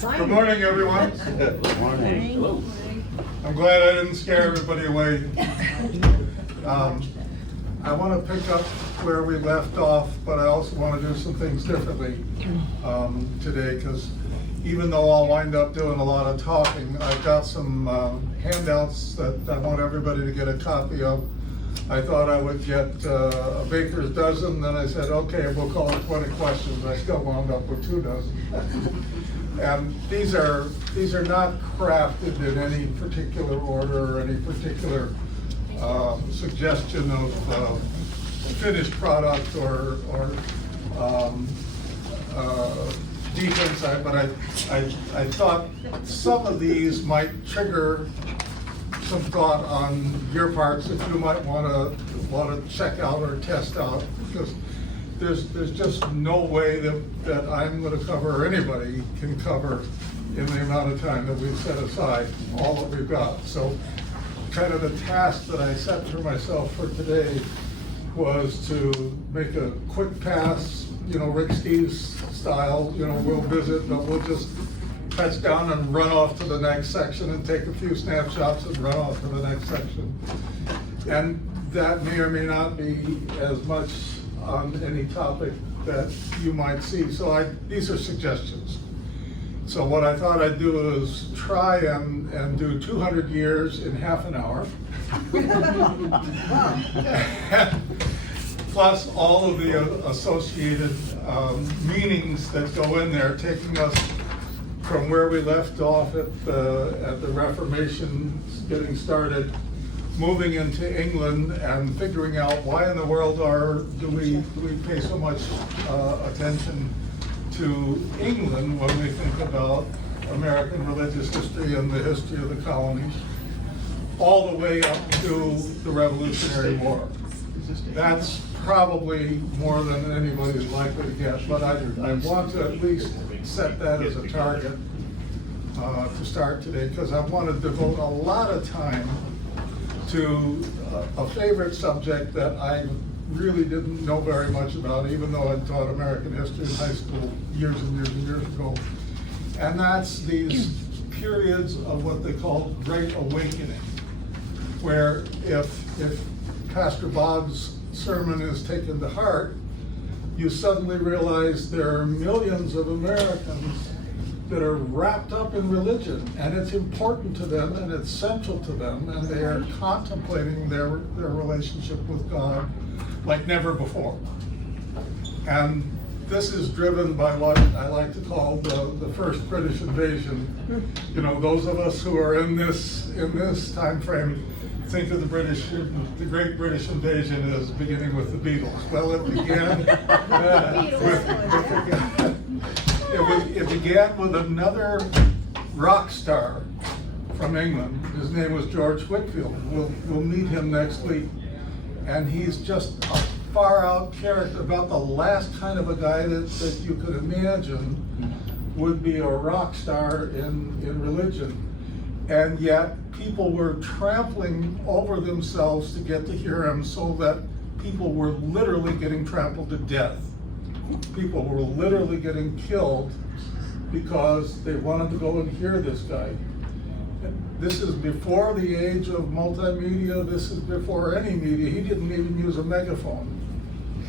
Good morning, everyone. Good morning. Hello. I'm glad I didn't scare everybody away. I want to pick up where we left off, but I also want to do some things differently today, because even though I'll wind up doing a lot of talking, I've got some handouts that I want everybody to get a copy of. I thought I would get a baker's dozen, then I said, okay, we'll call it 20 questions. I still wound up with 2 dozen. And these are not crafted in any particular order or any particular suggestion of finished product or defense, but I thought some of these might trigger some thought on your parts that you might want to check out or test out, because there's just no way that I'm going to cover, or anybody can cover, in the amount of time that we've set aside, all that we've got. So kind of the task that I set for myself for today was to make a quick pass, Rick Steves style, we'll visit, but we'll just touch down and run off to the next section and take a few snapshots and run off to the next section. And that may or may not be as much on any topic that you might see. So these are suggestions. So what I thought I'd do is try and do 200 years in half an hour. Plus all of the associated meanings that go in there, taking us from where we left off at the Reformation, getting started, moving into England, and figuring out why in the world do we pay so much attention to England when we think about American religious history and the history of the colonies, all the way up to the Revolutionary War. That's probably more than anybody's likely to get, but I want to at least set that as a target to start today, because I want to devote a lot of time to a favorite subject that I really didn't know very much about, even though I taught American history in high school years and years and years ago. And that's these periods of what they call Great Awakening, where if Pastor Bob's sermon is taken to heart, you suddenly realize there are millions of Americans that are wrapped up in religion, and it's important to them and it's central to them, and they are contemplating their relationship with God like never before. And this is driven by what I like to call the first British invasion. Those of us who are in this time frame think of the Great British Invasion as beginning with the Beatles. Well, it began it began with another rock star from England. His name was George Whitefield. We'll meet him next week. And he's just a far out character, about the last kind of a guy that you could imagine would be a rock star in religion. And yet people were trampling over themselves to get to hear him, so that people were literally getting trampled to death. People were literally getting killed because they wanted to go and hear this guy. This is before the age of multimedia. This is before any media. He didn't even use a megaphone.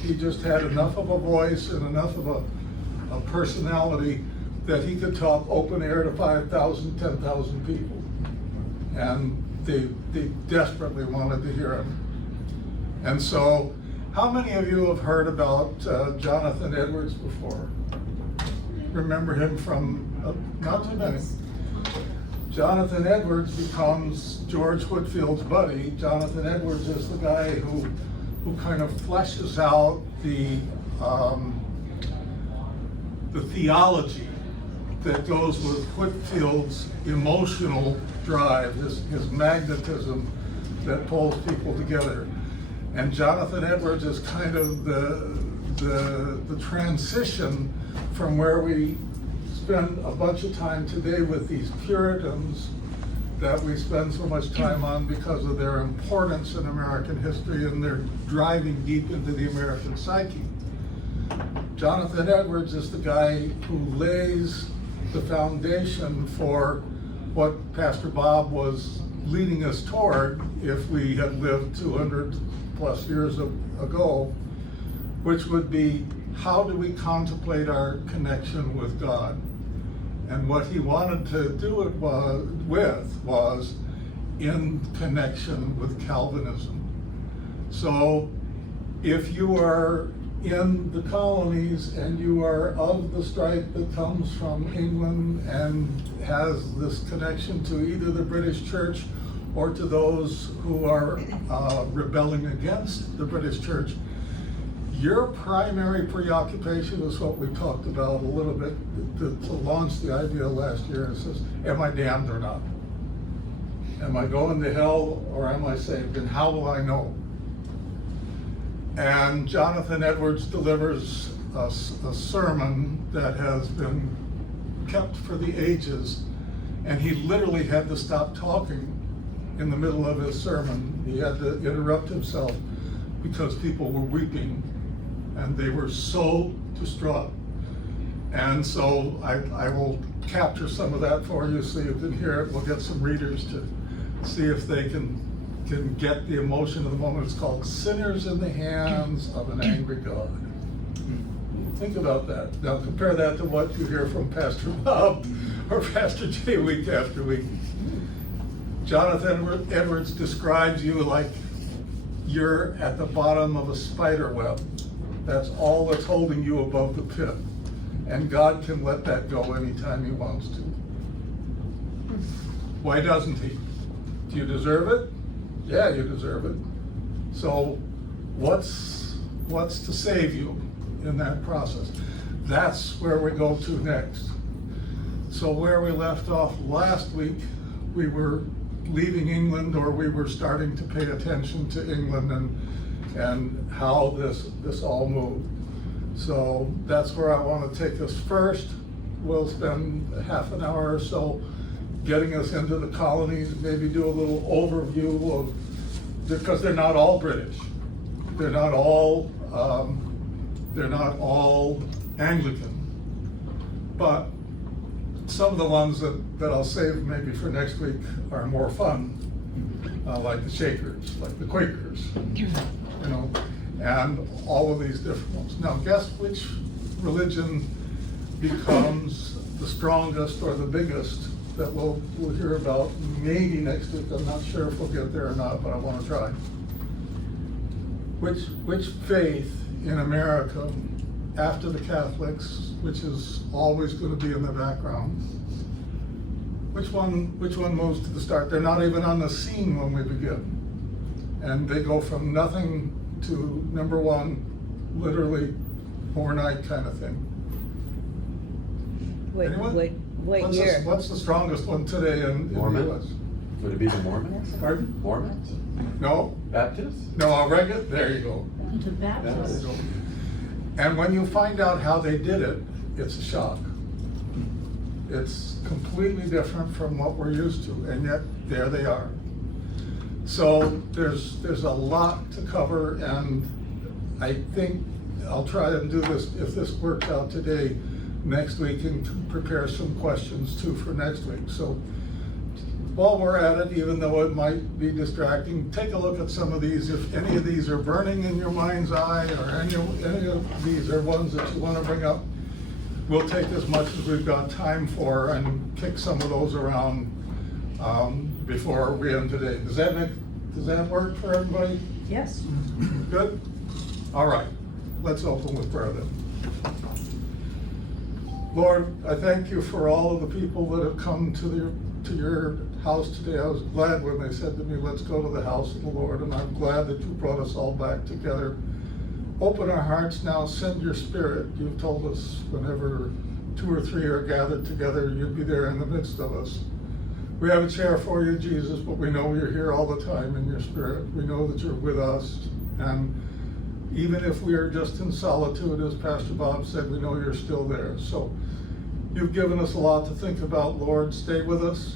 He just had enough of a voice and enough of a personality that he could talk open air to 5,000, 10,000 people. And they desperately wanted to hear him. And so, how many of you have heard about Jonathan Edwards before? Remember him from, not too many. Jonathan Edwards becomes George Whitefield's buddy. Jonathan Edwards is the guy who kind of fleshes out the theology that goes with Whitefield's emotional drive, his magnetism that pulls people together. And Jonathan Edwards is kind of the transition from where we spend a bunch of time today with these Puritans that we spend so much time on because of their importance in American history and their driving deep into the American psyche. Jonathan Edwards is the guy who lays the foundation for what Pastor Bob was leading us toward if we had lived 200 plus years ago, which would be, how do we contemplate our connection with God? And what he wanted to do it was in connection with Calvinism. So if you are in the colonies and you are of the stripe that comes from England and has this connection to either the British Church or to those who are rebelling against the British Church, your primary preoccupation is what we talked about a little bit to launch the idea last year. It says, am I damned or not? Am I going to hell or am I saved? And how will I know? And Jonathan Edwards delivers a sermon that has been kept for the ages, and he literally had to stop talking in the middle of his sermon. He had to interrupt himself because people were weeping and they were so distraught. And so I will capture some of that for you so you can hear it. We'll get some readers to see if they can get the emotion of the moment. It's called Sinners in the Hands of an Angry God. Think about that. Now compare that to what you hear from Pastor Bob or Pastor Jay week after week. Jonathan Edwards describes you like you're at the bottom of a spider web. That's all that's holding you above the pit. And God can let that go anytime he wants to. Why doesn't he? Do you deserve it? Yeah, you deserve it. So what's to save you in that process? That's where we go to next. So where we left off last week, we were leaving England, or we were starting to pay attention to England and how this all moved. So that's where I want to take us first. We'll spend half an hour or so getting us into the colonies, maybe do a little overview of, because they're not all British. They're not all Anglican. But some of the ones that I'll save maybe for next week are more fun, like the Shakers, like the Quakers, and all of these different ones. Now, guess which religion becomes the strongest or the biggest that we'll hear about maybe next week. I'm not sure if we'll get there or not, but I want to try. Which faith in America, after the Catholics, which is always going to be in the background, which one moves to the start? They're not even on the scene when we begin, and they go from nothing to number one, literally overnight kind of thing. Wait year. What's the strongest one today in the US? Would it be the Mormons? Pardon? Mormons? No. Baptists? No, there you go. To Baptist. And when you find out how they did it, it's a shock. It's completely different from what we're used to, and yet there they are. So there's a lot to cover, and I think I'll try and do this, if this works out today, next week, and prepare some questions too for next week. So while we're at it, even though it might be distracting, take a look at some of these. If any of these are burning in your mind's eye, or any of these are ones that you want to bring up, we'll take as much as we've got time for and kick some of those around before we end today. Does that work for everybody? Yes. Good? All right, let's open with prayer then. Lord, I thank you for all of the people that have come to your house today. I was glad when they said to me, let's go to the house of the Lord, and I'm glad that you brought us all back together. Open our hearts now, send your Spirit. You've told us whenever 2 or 3 are gathered together, you'll be there in the midst of us. We have a chair for you, Jesus, but we know you're here all the time in your Spirit. We know that you're with us, and even if we are just in solitude, as Pastor Bob said, we know you're still there. So you've given us a lot to think about, Lord. Stay with us.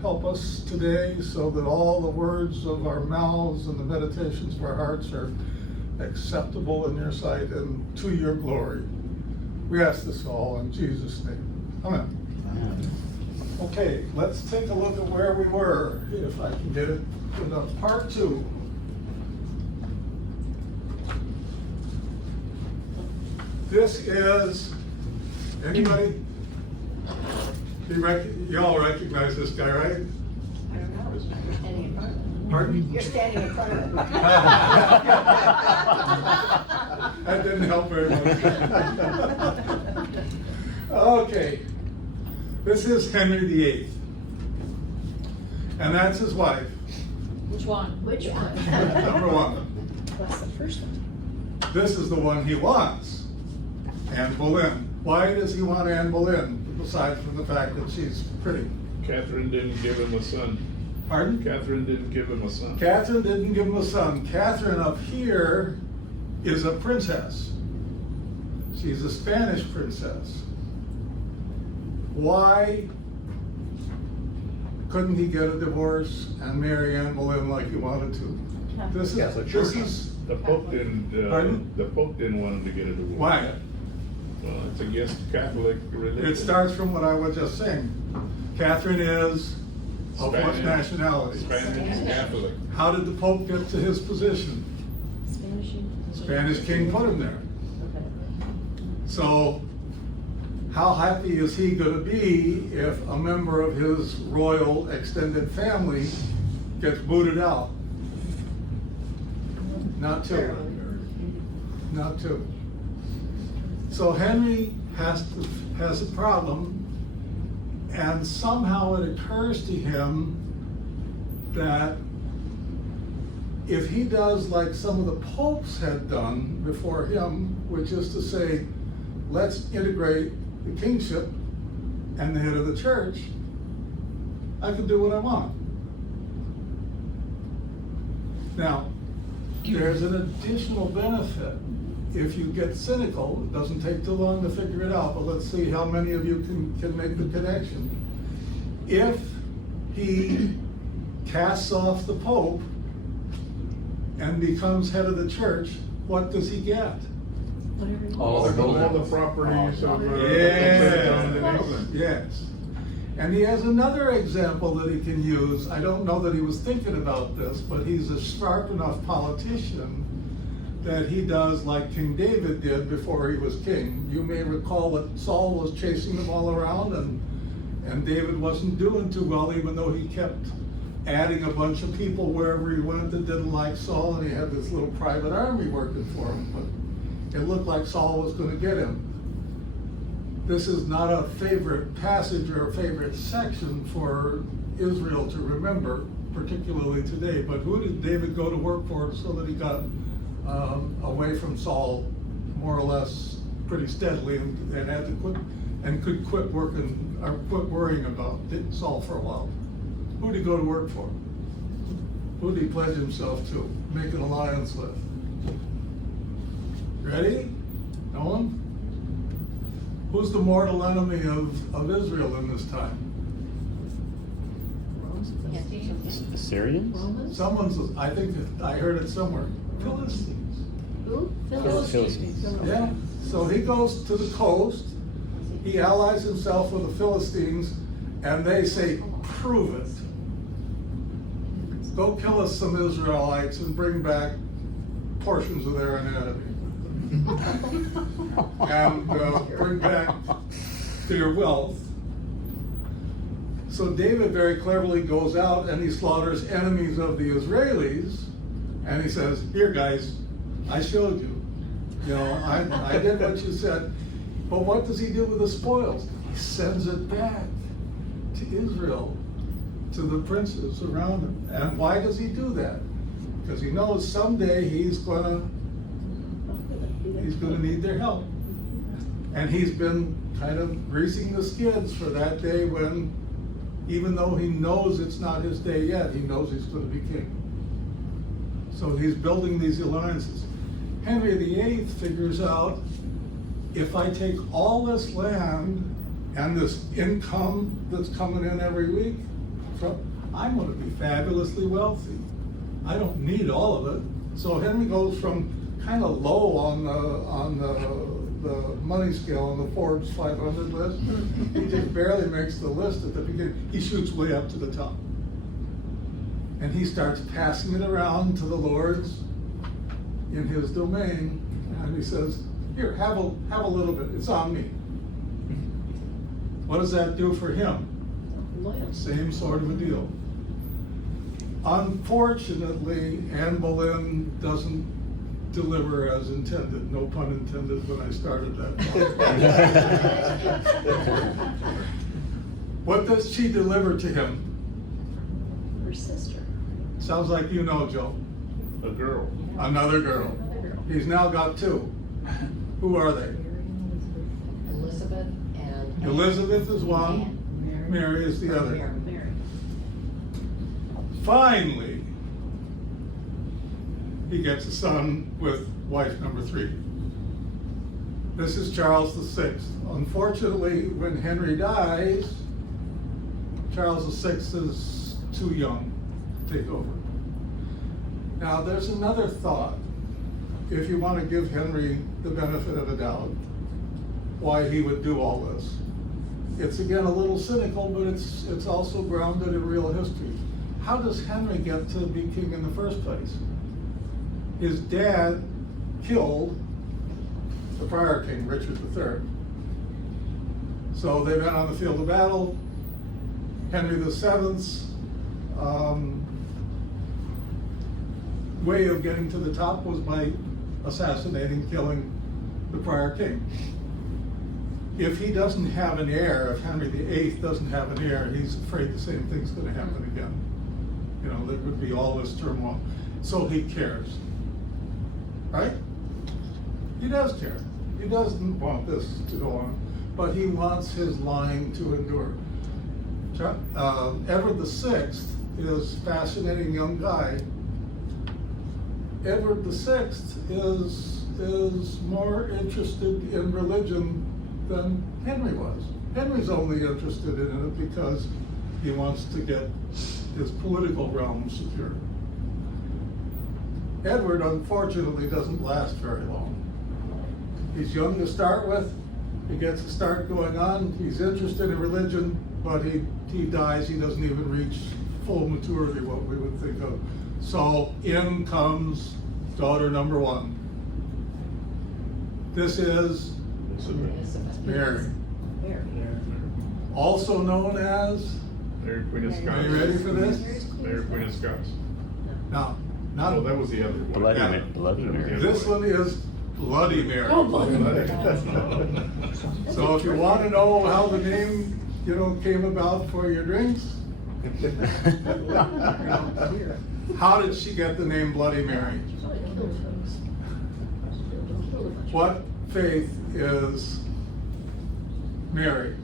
Help us today so that all the words of our mouths and the meditations of our hearts are acceptable in your sight and to your glory. We ask this all in Jesus' name. Amen. Okay, let's take a look at where we were, if I can get it to the part 2. This is, anybody? You all recognize this guy, right? I don't know. Standing in front of it. Pardon? You're standing in front of it. That didn't help very much. Okay, this is Henry VIII. And that's his wife, Which one? Which one? number 1. What's the first one? This is the one he wants, Anne Boleyn. Why does he want Anne Boleyn, besides from the fact that she's pretty? Catherine didn't give him a son. Pardon? Catherine didn't give him a son. Catherine didn't give him a son. Catherine up here is a princess. She's a Spanish princess. Why couldn't he get a divorce and marry Anne Boleyn like he wanted to? This is The Pope didn't. Pardon? The Pope didn't want him to get a divorce. why. Well, it's against Catholic religion. It starts from what I was just saying. Catherine is of what Spanish. nationality? Spanish Catholic. How did the Pope get to his position? Spanish king put him there. So, how happy is he going to be if a member of his royal extended family gets booted out? Not too. Not too. So Henry has a problem, and somehow it occurs to him that if he does like some of the popes had done before him, which is to say, let's integrate the kingship and the head of the church, I can do what I want. Now, there's an additional benefit. If you get cynical, it doesn't take too long to figure it out, but let's see how many of you can make the connection. If he casts off the Pope and becomes head of the church, what does he get? All the All the properties of Yeah. England. Yes. And he has another example that he can use. I don't know that he was thinking about this, but he's a sharp enough politician that he does like King David did before he was king. You may recall that Saul was chasing them all around, and David wasn't doing too well, even though he kept adding a bunch of people wherever he went that didn't like Saul, and he had this little private army working for him. But it looked like Saul was going to get him. This is not a favorite passage or a favorite section for Israel to remember, particularly today. But who did David go to work for so that he got away from Saul more or less pretty steadily and had to quit and could quit working or quit worrying about Saul for a while? Who did he go to work for? Who did he pledge himself to, make an alliance with? Ready? No one? Who's the mortal enemy of Israel in this time? Syrians? Someone's, I think, I heard it somewhere. Philistines. Who? Philistines. Yeah, so he goes to the coast, he allies himself with the Philistines, and they say, prove it. Go kill us some Israelites and bring back portions of their anatomy. And bring back their wealth. So David very cleverly goes out and he slaughters enemies of the Israelis, and he says, here guys, I showed you. You know, I did what you said. But what does he do with the spoils? He sends it back to Israel, to the princes around him. And why does he do that? Because he knows someday he's gonna need their help. And he's been kind of greasing the skids for that day when, even though he knows it's not his day yet, he knows he's going to be king. So he's building these alliances. Henry VIII figures out, if I take all this land and this income that's coming in every week, I'm going to be fabulously wealthy. I don't need all of it. So Henry goes from kind of low on the money scale on the Forbes 500 list. He just barely makes the list at the beginning. He shoots way up to the top. And he starts passing it around to the lords in his domain, and he says, here, have a little bit, it's on me. What does that do for him? Loyal. Same sort of a deal. Unfortunately, Anne Boleyn doesn't deliver as intended, no pun intended when I started that. What does she deliver to him? Her sister. Sounds like you know, Joe. A girl. Another girl. He's now got two. Who are they? Elizabeth and. Elizabeth is one, Mary is the other. Mary. Finally, he gets a son with wife number 3. This is Charles VI. Unfortunately, when Henry dies, Charles VI is too young to take over. Now, there's another thought. If you want to give Henry the benefit of a doubt, why he would do all this. It's again a little cynical, but it's also grounded in real history. How does Henry get to be king in the first place? His dad killed the prior king, Richard III. So they met on the field of battle. Henry VII's way of getting to the top was by assassinating, killing the prior king. If he doesn't have an heir, if Henry VIII doesn't have an heir, he's afraid the same thing's going to happen again. You know, there would be all this turmoil. So he cares, right? He does care. He doesn't want this to go on, but he wants his line to endure. Edward VI is a fascinating young guy. Edward VI is more interested in religion than Henry was. Henry's only interested in it because he wants to get his political realm secure. Edward, unfortunately, doesn't last very long. He's young to start with. He gets a start going on. He's interested in religion, but he dies. He doesn't even reach full maturity, what we would think of. So in comes daughter number 1. This is Mary, also known as, Mary Queen of Scots. are you ready for this? Mary Queen of Scots. No, No, not that was the other one. Bloody, Yeah. Bloody Mary. this one is Bloody Mary. Oh, Bloody So if you want to know how the name, came about for your drinks, how did she get the name Bloody Mary? What faith is Mary?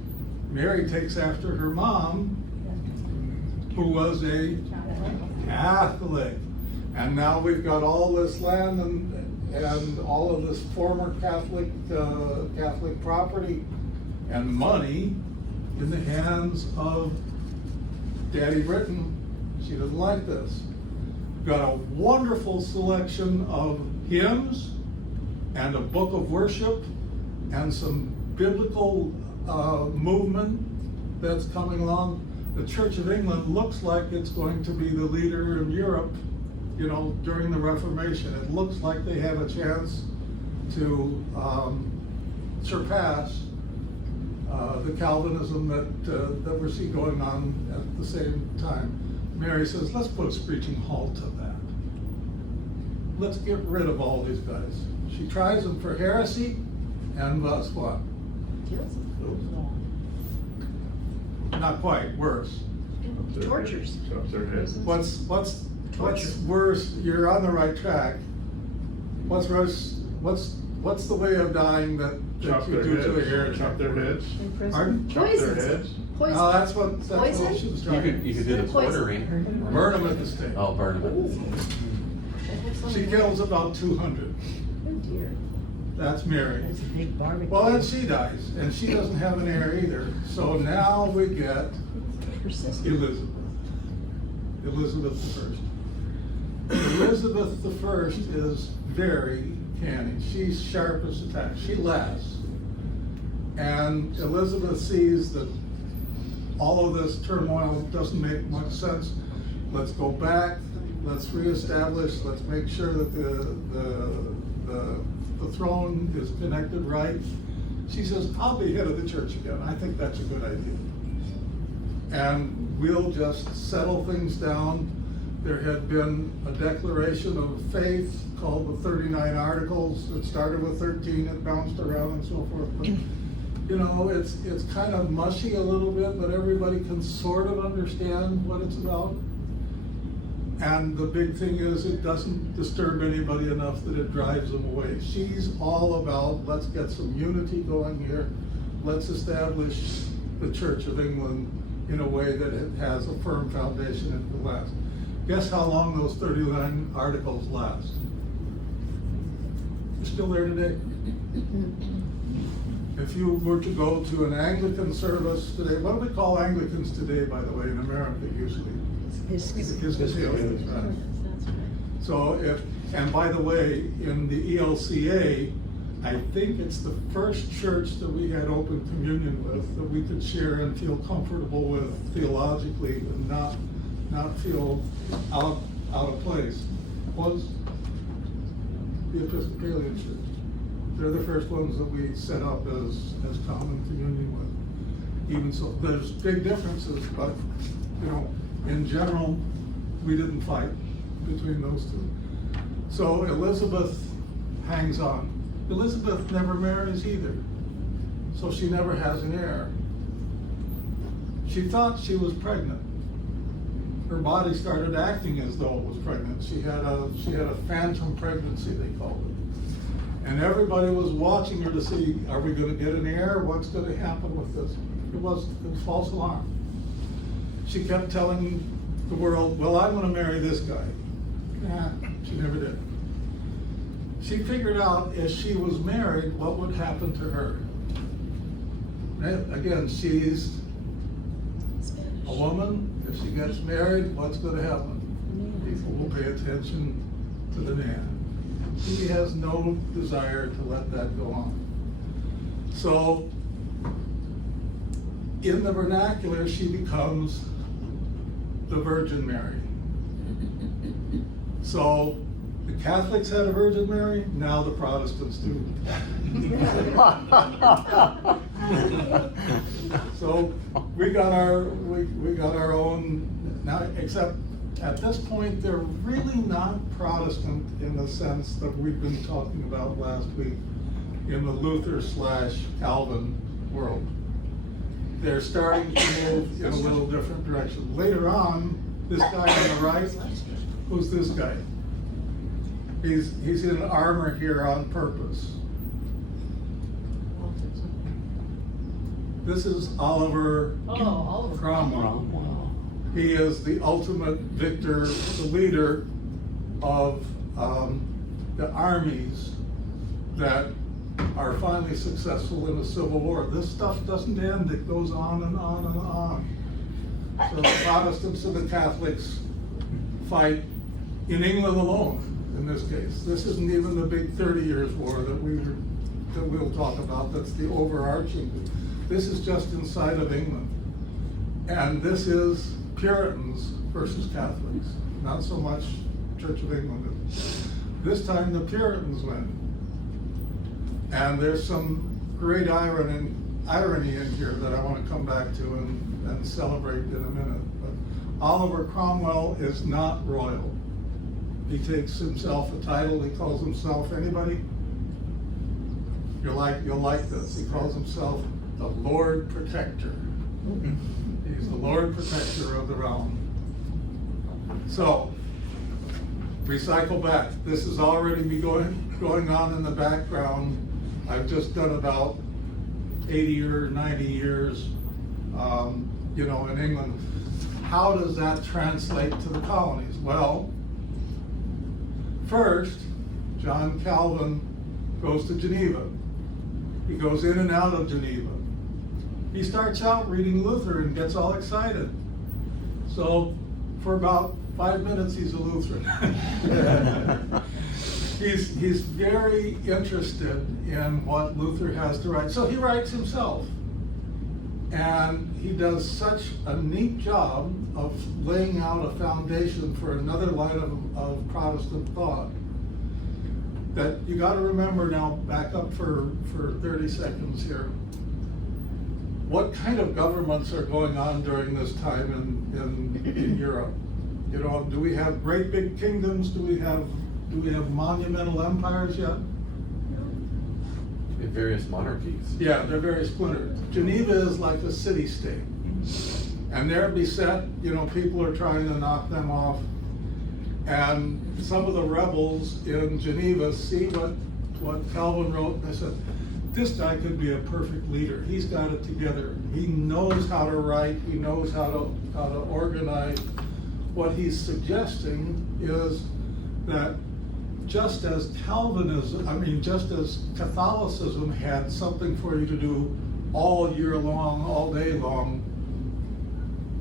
Mary takes after her mom, who was a Catholic. And now we've got all this land and all of this former Catholic property and money in the hands of Daddy Britain. She doesn't like this. Got a wonderful selection of hymns and a book of worship and some biblical movement that's coming along. The Church of England looks like it's going to be the leader in Europe, during the Reformation. It looks like they have a chance to surpass the Calvinism that we're seeing going on at the same time. Mary says, let's put a screeching halt to that. Let's get rid of all these guys. She tries them for heresy, and thus what? Not quite, worse. Tortures. Chops their heads. What's Torture. worse? You're on the right track. What's worse? What's the way of dying that Chop you their do to a heads. heretic? Chop their heads. Pardon? Chop their heads. No, that's what she was trying. You could do the quartering. Burn them at the stake. Oh, burn them. She kills about 200. Oh dear. That's Mary. That's a big barbecue. Well, then she dies, and she doesn't have an heir either. So now we get Her sister. Elizabeth. Elizabeth I. Elizabeth I is very, canny. She's sharp as a tack. She laughs. And Elizabeth sees that all of this turmoil doesn't make much sense. Let's go back, let's reestablish, let's make sure that the throne is connected right. She says, I'll be head of the church again. I think that's a good idea. And we'll just settle things down. There had been a declaration of faith called the 39 Articles. It started with 13, it bounced around and so forth. But, you know, it's kind of mushy a little bit, but everybody can sort of understand what it's about. And the big thing is it doesn't disturb anybody enough that it drives them away. She's all about, let's get some unity going here. Let's establish the Church of England in a way that it has a firm foundation and will last. Guess how long those 39 articles last? They're still there today. If you were to go to an Anglican service today, what do we call Anglicans today, by the way, in America usually? Episcopalians, right. So and by the way, in the ELCA, I think it's the first church that we had open communion with that we could share and feel comfortable with theologically and not feel out of place, was the Episcopalian church. They're the first ones that we set up as common communion with. Even so, there's big differences, but you know, in general, we didn't fight between those two. So Elizabeth hangs on. Elizabeth never marries either, so she never has an heir. She thought she was pregnant. Her body started acting as though it was pregnant. She had a phantom pregnancy, they called it. And everybody was watching her to see, are we going to get an heir? What's going to happen with this? It was false alarm. She kept telling the world, well, I'm going to marry this guy. Nah, she never did. She figured out if she was married, what would happen to her. Again, she's a woman. If she gets married, what's going to happen? People will pay attention to the man. He has no desire to let that go on. So, in the vernacular, she becomes the Virgin Mary. So, the Catholics had a Virgin Mary, now the Protestants do. So we got our own now, except at this point they're really not Protestant in the sense that we've been talking about last week in the Luther/Calvin world. They're starting to move in a little different direction. Later on, this guy on the right, who's this guy? He's in armor here on purpose. This is Oliver Cromwell. He is the ultimate victor, the leader of the armies that are finally successful in a civil war. This stuff doesn't end, it goes on and on and on. So the Protestants and the Catholics fight in England alone, in this case. This isn't even the big 30 Years' War that we'll talk about, that's the overarching. This is just inside of England. And this is Puritans versus Catholics, not so much Church of England. This time the Puritans win. And there's some great irony in here that I want to come back to and celebrate in a minute. But Oliver Cromwell is not royal. He takes himself a title, he calls himself anybody? You'll like this. He calls himself the Lord Protector. He's the Lord Protector of the realm. So, recycle back. This is already going on in the background. I've just done about 80 or 90 years, in England. How does that translate to the colonies? Well, first, John Calvin goes to Geneva. He goes in and out of Geneva. He starts out reading Luther and gets all excited. So for about 5 minutes, he's a Lutheran. He's very interested in what Luther has to write. So he writes himself. And he does such a neat job of laying out a foundation for another line of Protestant thought that you got to remember now, back up for 30 seconds here. What kind of governments are going on during this time in Europe? You know, do we have great big kingdoms? Do we have monumental empires yet? We have various monarchies. Yeah, they're very splintered. Geneva is like a city-state. And they're beset, you know, people are trying to knock them off. And some of the rebels in Geneva see what Calvin wrote, and they said, this guy could be a perfect leader. He's got it together. He knows how to write. He knows how to organize. What he's suggesting is that just as Catholicism had something for you to do all year long, all day long,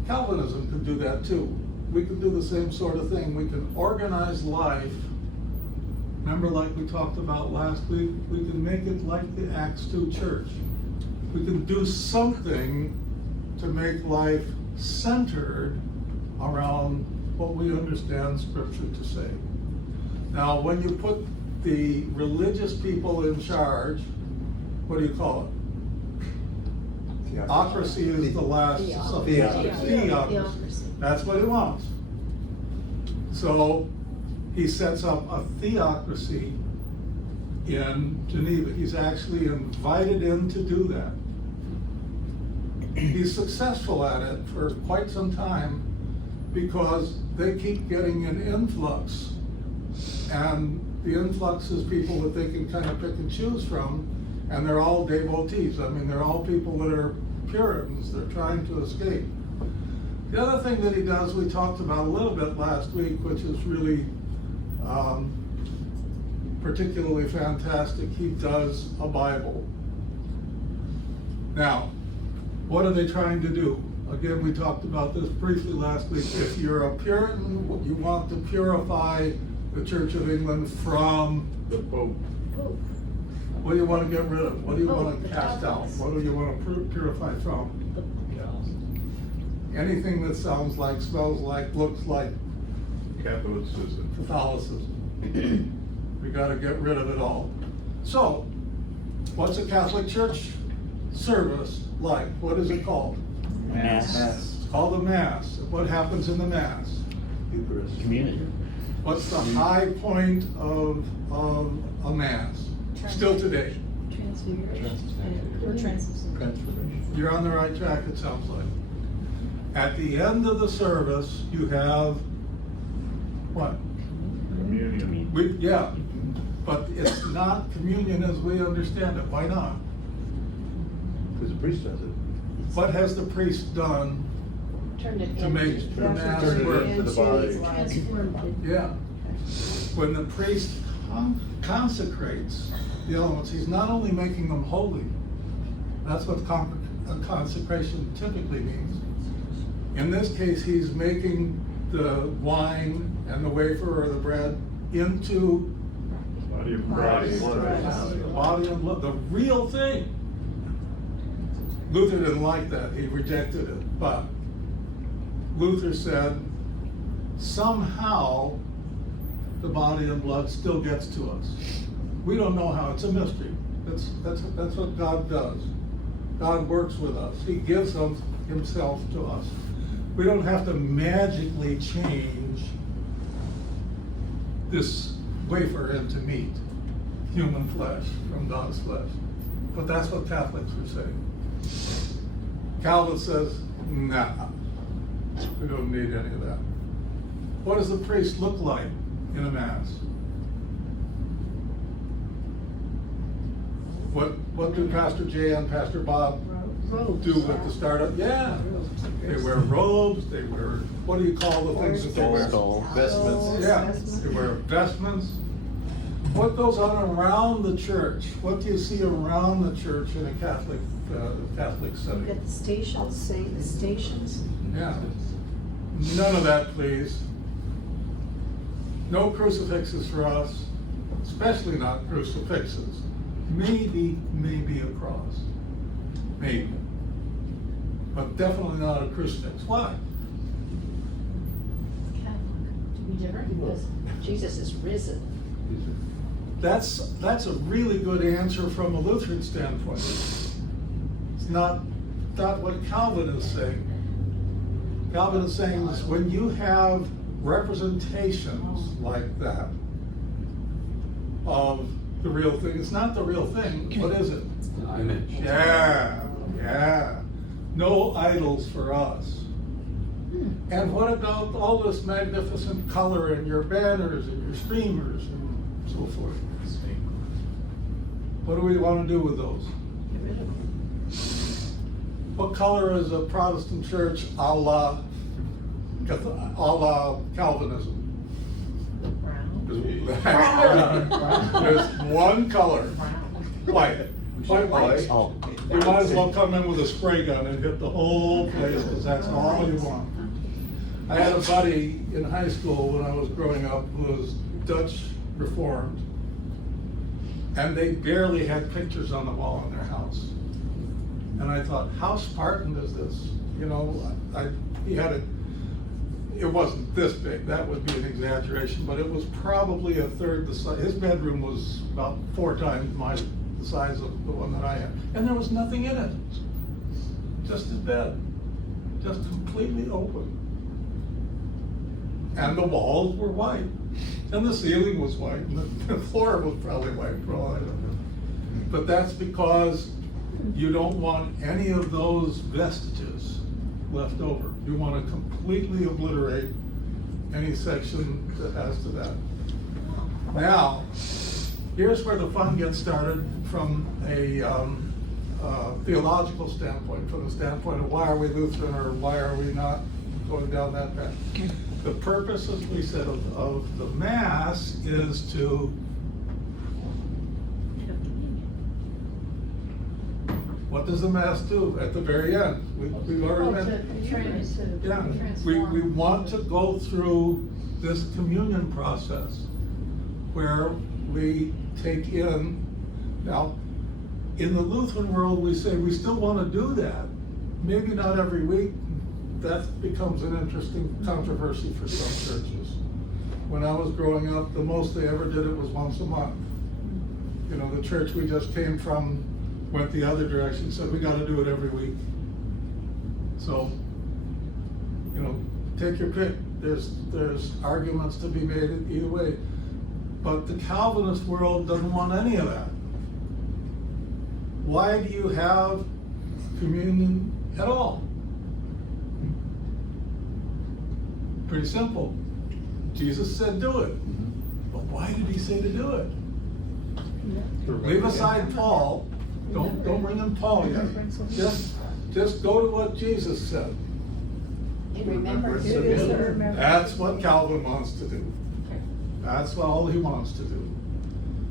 Calvinism could do that too. We can do the same sort of thing. We can organize life. Remember, like we talked about last week, we can make it like the Acts 2 church. We can do something to make life centered around what we understand Scripture to say. Now, when you put the religious people in charge, what do you call it? Theocracy is the last. Theocracy. That's what he wants. So he sets up a theocracy in Geneva. He's actually invited in to do that. He's successful at it for quite some time because they keep getting an influx. And the influx is people that they can kind of pick and choose from, and they're all devotees. I mean, they're all people that are Puritans. They're trying to escape. The other thing that he does, we talked about a little bit last week, which is really particularly fantastic. He does a Bible. Now, what are they trying to do? Again, we talked about this briefly last week. If you're a Puritan, you want to purify the Church of England from The Pope. what do you want to get rid of? What do you Oh, want to the cast out? Catholics. What do you want to purify from? Anything that sounds like, smells like, looks like Catholicism. Catholicism. We got to get rid of it all. So, what's a Catholic Church service like? What is it called? Mass. It's called the Mass. What happens in the Mass? Eucharist. Communion. What's the high point of a Mass? Still today. Transfiguration. Or Transformation. You're on the right track, it sounds like. At the end of the service, you have what? Communion. Yeah, but it's not communion as we understand it. Why not? Because the priest does it. What has the priest done Turned it to make into. the Mass Turn it work? into the body. Transformed it. Yeah. When the priest consecrates the elements, he's not only making them holy. That's what consecration typically means. In this case, he's making the wine and the wafer or the bread into Body of the Christ. body and blood, the real thing. Luther didn't like that. He rejected it. But Luther said, somehow the body and blood still gets to us. We don't know how. It's a mystery. That's what God does. God works with us. He gives himself to us. We don't have to magically change this wafer into meat, human flesh from God's flesh. But that's what Catholics are saying. Calvin says, nah, we don't need any of that. What does the priest look like in a Mass? What do Pastor Jay and Pastor Bob Robes. do with the startup? Yeah. They wear robes, they wear, what do you call the things that they wear? Vestments. Yeah, they wear vestments. What goes on around the church? What do you see around the church in a Catholic We've setting? got the stations, the stations. Yeah. None of that, please. No crucifixes for us. especially not crucifixes. Maybe a cross, maybe, but definitely not a crucifix. Why? To be different because Jesus is risen. That's a really good answer from a Lutheran standpoint. It's not what Calvin is saying. Calvin is saying is when you have representations like that of the real thing, it's not the real thing. What is it? Image. Yeah. No idols for us. And what about all this magnificent color in your banners and your streamers and so forth? What do we want to do with those? Get rid of them. What color is a Protestant church a la Calvinism? Brown. There's one color, white. White. Oh. You might as well come in with a spray gun and hit the whole place, because that's all you want. I had a buddy in high school when I was growing up who was Dutch Reformed, and they barely had pictures on the wall in their house. And I thought, how Spartan is this? You know, it wasn't this big, that would be an exaggeration, but it was probably a third the size. His bedroom was about 4 times the size of the one that I had. And there was nothing in it. Just his bed. Just completely open. And the walls were white. And the ceiling was white. And the floor was probably white for all I know. But that's because you don't want any of those vestiges left over. You want to completely obliterate any section that has to that. Now, here's where the fun gets started from a theological standpoint, from the standpoint of why are we Lutheran or why are we not going down that path. The purpose, as we said, of the Mass is to what does the Mass do at the very end? We've already mentioned. Yeah, we want to go through this communion process where we take in, now, in the Lutheran world, we say we still want to do that. Maybe not every week. That becomes an interesting controversy for some churches. When I was growing up, the most they ever did it was once a month. You know, the church we just came from went the other direction, said we got to do it every week. So, you know, take your pick. There's arguments to be made either way. But the Calvinist world doesn't want any of that. Why do you have communion at all? Pretty simple. Jesus said do it. But why did he say to do it? Leave aside Paul. Don't bring in Paul yet. Just go to what Jesus said. In remembrance It of is the me. remembrance. That's what Calvin wants to do. That's all he wants to do.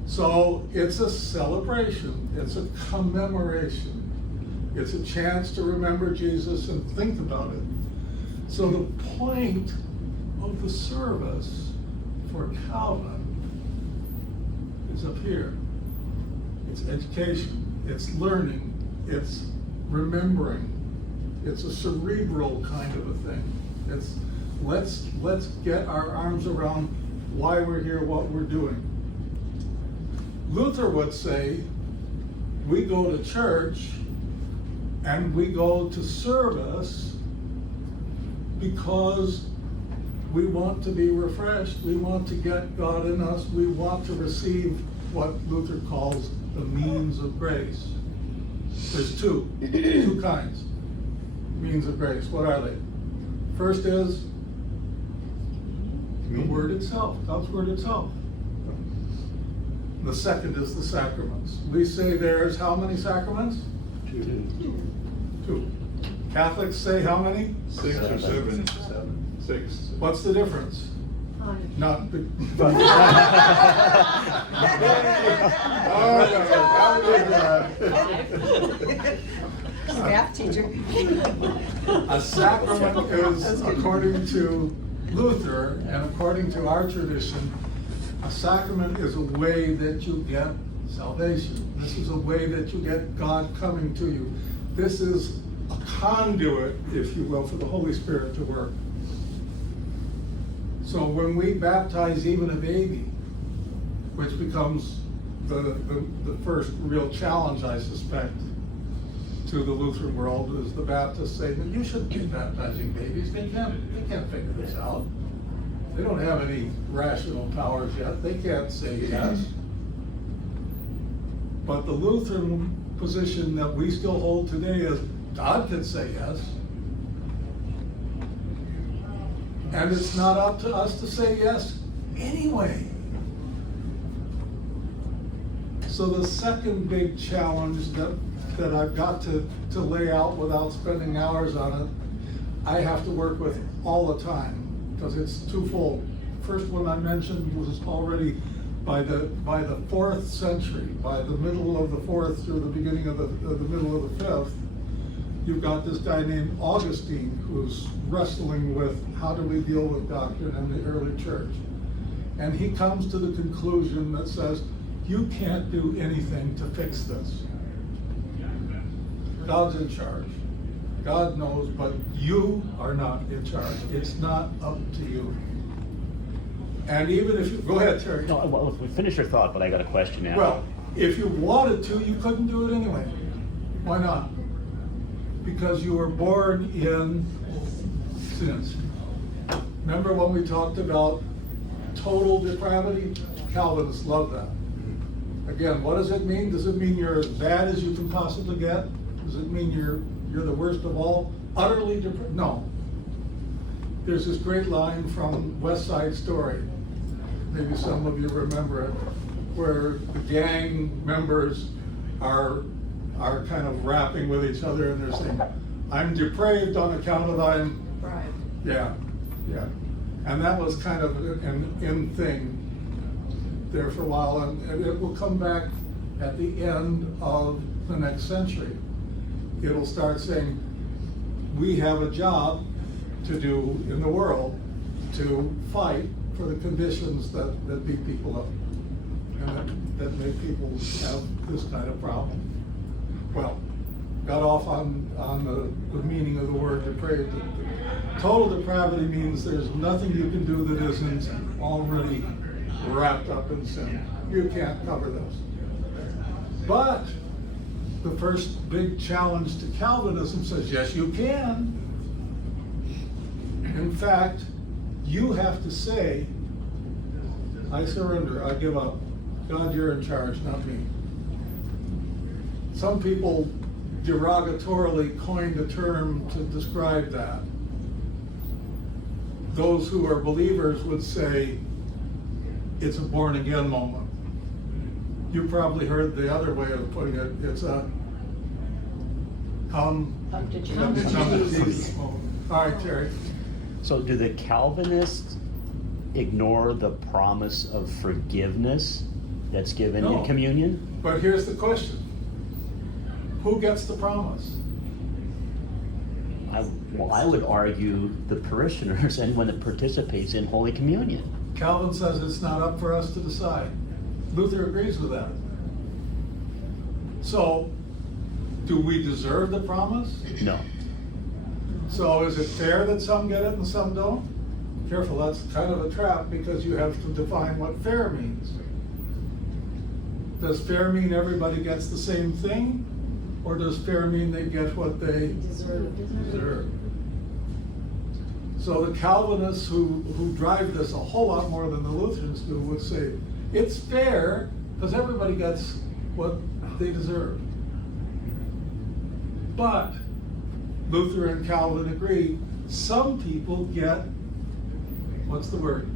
So it's a celebration, it's a commemoration. It's a chance to remember Jesus and think about it. So the point of the service for Calvin is up here. It's education, it's learning, it's remembering. It's a cerebral kind of a thing. It's let's get our arms around why we're here, what we're doing. Luther would say, we go to church and we go to service because we want to be refreshed, we want to get God in us, we want to receive what Luther calls the means of grace. There's two kinds. Means of grace. What are they? First is the Word itself, God's Word itself. The second is the sacraments. We say there's how many sacraments? 2. Catholics say how many? 6 or 7. 6. What's the difference? Not. Math teacher. A sacrament is, according to Luther and according to our tradition, A sacrament is a way that you get salvation. This is a way that you get God coming to you. This is a conduit, if you will, for the Holy Spirit to work. So when we baptize even a baby, which becomes the first real challenge, I suspect, to the Lutheran world, is the Baptists say that you shouldn't be baptizing babies. They can't figure this out. They don't have any rational powers yet. They can't say yes. But the Lutheran position that we still hold today is God can say yes. And it's not up to us to say yes anyway. So the second big challenge that I've got to lay out without spending hours on it, I have to work with all the time, because it's twofold. First one I mentioned was already by the 4th century, by the middle of the 4th through the beginning of the middle of the 5th, you've got this guy named Augustine who's wrestling with how do we deal with doctrine in the early church. And he comes to the conclusion that says, you can't do anything to fix this. God's in charge. God knows, but you are not in charge. It's not up to you. And even if you, go ahead, Terry. No, well, finish your thought, but I got a question now. Well, if you wanted to, you couldn't do it anyway. Why not? Because you were born in sins. Remember when we talked about total depravity? Calvinists love that. Again, what does it mean? Does it mean you're as bad as you can possibly get? Does it mean you're the worst of all? Utterly depraved? No. There's this great line from West Side Story. Maybe some of you remember it, where the gang members are kind of rapping with each other and they're saying, I'm depraved on account of I'm... Right. Yeah. And that was kind of an in thing there for a while, and it will come back at the end of the next century. It'll start saying, we have a job to do in the world to fight for the conditions that beat people up and that make people have this kind of problem. Well, got off on the meaning of the word depraved. Total depravity means there's nothing you can do that isn't already wrapped up in sin. You can't cover those. But the first big challenge to Calvinism says, yes, you can. In fact, you have to say, I surrender, I give up. God, you're in charge, not me. Some people derogatorily coined a term to describe that. Those who are believers would say, it's a born again moment. You probably heard the other way of putting it. It's a come to Jesus moment. All right, Terry. So do the Calvinists ignore the promise of forgiveness that's given No. in communion? But here's the question. Who gets the promise? I would argue the parishioners, anyone that participates in Holy Communion. Calvin says it's not up for us to decide. Luther agrees with that. So, do we deserve the promise? No. So is it fair that some get it and some don't? Careful, that's kind of a trap because you have to define what fair means. Does fair mean everybody gets the same thing? Or does fair mean they get what they deserve? So the Calvinists who drive this a whole lot more than the Lutherans do would say, it's fair because everybody gets what they deserve. But Luther and Calvin agree, some people get, what's the word?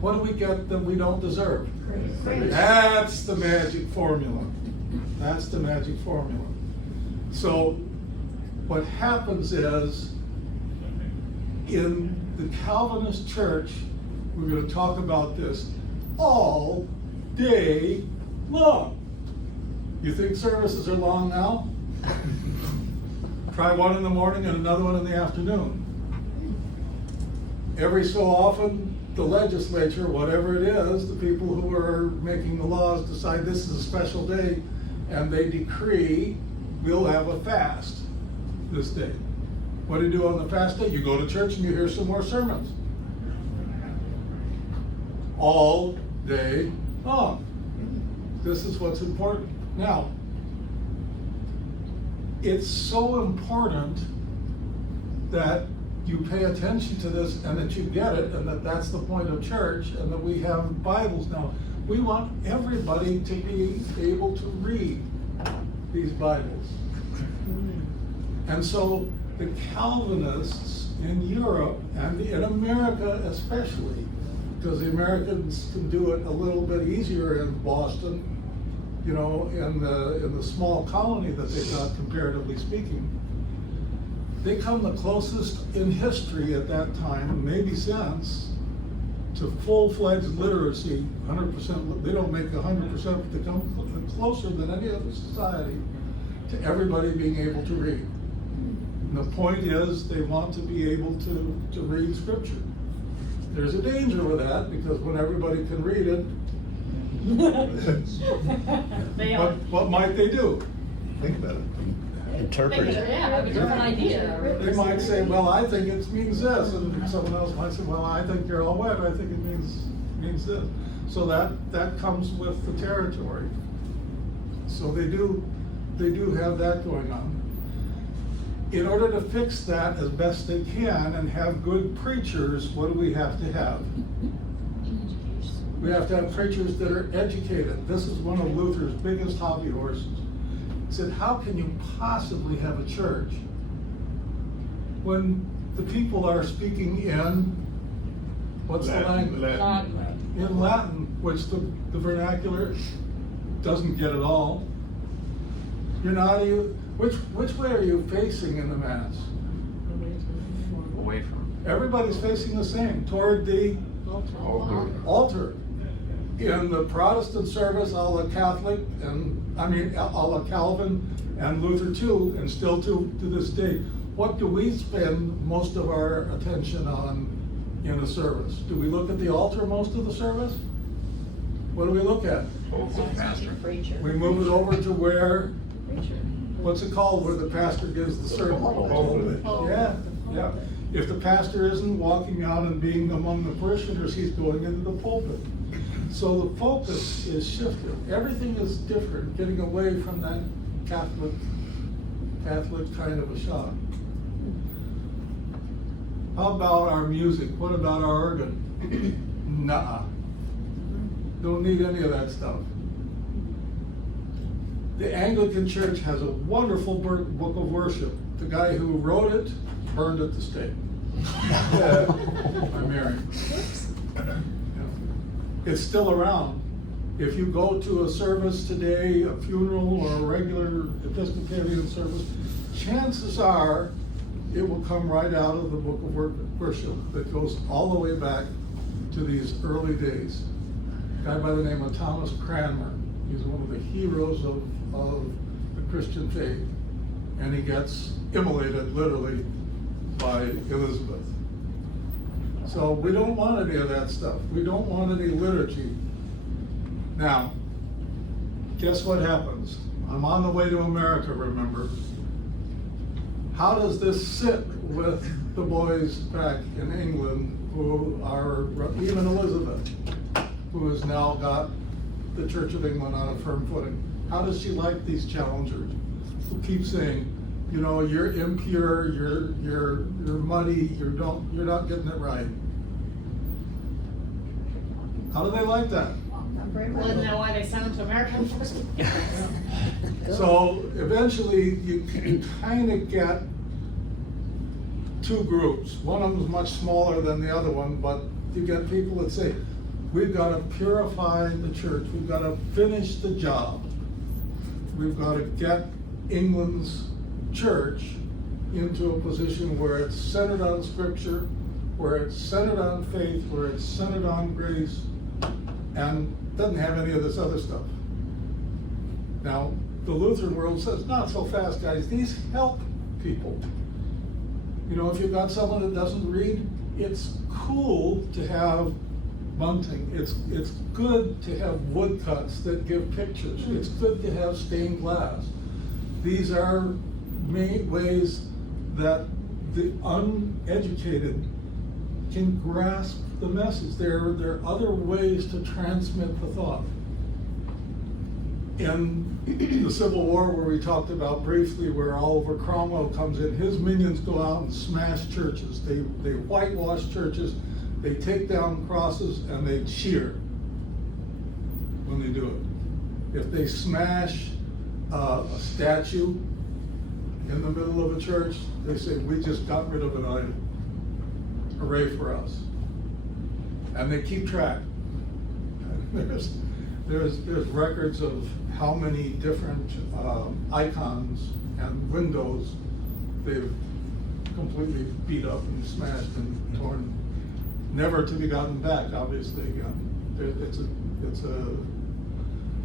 What do we get that we don't deserve? Grace. That's the magic formula. That's the magic formula. So what happens is, in the Calvinist church, we're going to talk about this all day long. You think services are long now? Try one in the morning and another one in the afternoon. every so often, the legislature, whatever it is, the people who are making the laws decide this is a special day, and they decree, we'll have a fast this day. What do you do on the fast day? You go to church and you hear some more sermons. All day long. This is what's important. Now, it's so important that you pay attention to this and that you get it, and that that's the point of church, and that we have Bibles now. We want everybody to be able to read these Bibles. And so the Calvinists in Europe and in America especially, because the Americans can do it a little bit easier in Boston, you know, in the small colony that they've got, comparatively speaking, they come the closest in history at that time, maybe since, to full-fledged literacy, 100%. They don't make 100%, but they come closer than any other society to everybody being able to read. And the point is, they want to be able to read Scripture. There's a danger with that, because when everybody can read it, They are. what might they do? Think about it. Interpret it. Yeah, have a different idea. They might say, well, I think it means this, and someone else might say, well, I think you're all wet, I think it means this. So that comes with the territory. So they do have that going on. In order to fix that as best they can and have good preachers, what do we have to have? We have to have preachers that are educated. This is one of Luther's biggest hobby horses. He said, how can you possibly have a church when the people are speaking in, what's the language? In Latin, which the vernacular doesn't get at all. You're not even, which way are you facing in the Mass? Away from. Everybody's facing the same, toward the altar. In the Protestant service, a la Catholic, and a la Calvin and Luther too, and still to this day, what do we spend most of our attention on in the service? Do we look at the altar most of the service? What do we look at? Preacher. We move it over to where, what's it called, where the pastor gives the sermon? Yeah, yeah. If the pastor isn't walking out and being among the parishioners, he's going into the pulpit. So the focus is shifted. Everything is different, getting away from that Catholic kind of a shot. How about our music? What about our organ? Nuh-uh. Don't need any of that stuff. The Anglican Church has a wonderful book of worship. The guy who wrote it burned at the stake. By Mary. It's still around. If you go to a service today, a funeral or a regular Episcopalian service, chances are it will come right out of the book of worship that goes all the way back to these early days. A guy by the name of Thomas Cranmer. He's one of the heroes of the Christian faith. And he gets immolated, literally, by Elizabeth. So we don't want any of that stuff. We don't want any liturgy. Now, guess what happens? I'm on the way to America, remember? How does this sit with the boys back in England who are, even Elizabeth, who has now got the Church of England on a firm footing? How does she like these challengers who keep saying, you know, you're impure, you're muddy, you're not getting it right? How do they like that? Well, isn't that why they sent them to America first? So eventually you kind of get two groups. One of them is much smaller than the other one, but you get people that say, we've got to purify the church, we've got to finish the job. We've got to get England's church into a position where it's centered on Scripture, where it's centered on faith, where it's centered on grace, and doesn't have any of this other stuff. Now, the Lutheran world says, not so fast, guys. These help people. You know, if you've got someone that doesn't read, it's cool to have bunting. It's good to have woodcuts that give pictures. It's good to have stained glass. These are ways that the uneducated can grasp the message. There are other ways to transmit the thought. In the Civil War, where we talked about briefly, where Oliver Cromwell comes in, his minions go out and smash churches. They whitewash churches, they take down crosses, and they cheer when they do it. If they smash a statue in the middle of a church, they say, we just got rid of an idol. Hooray for us. And they keep track. There's records of how many different icons and windows they've completely beat up and smashed and torn, never to be gotten back, obviously, again.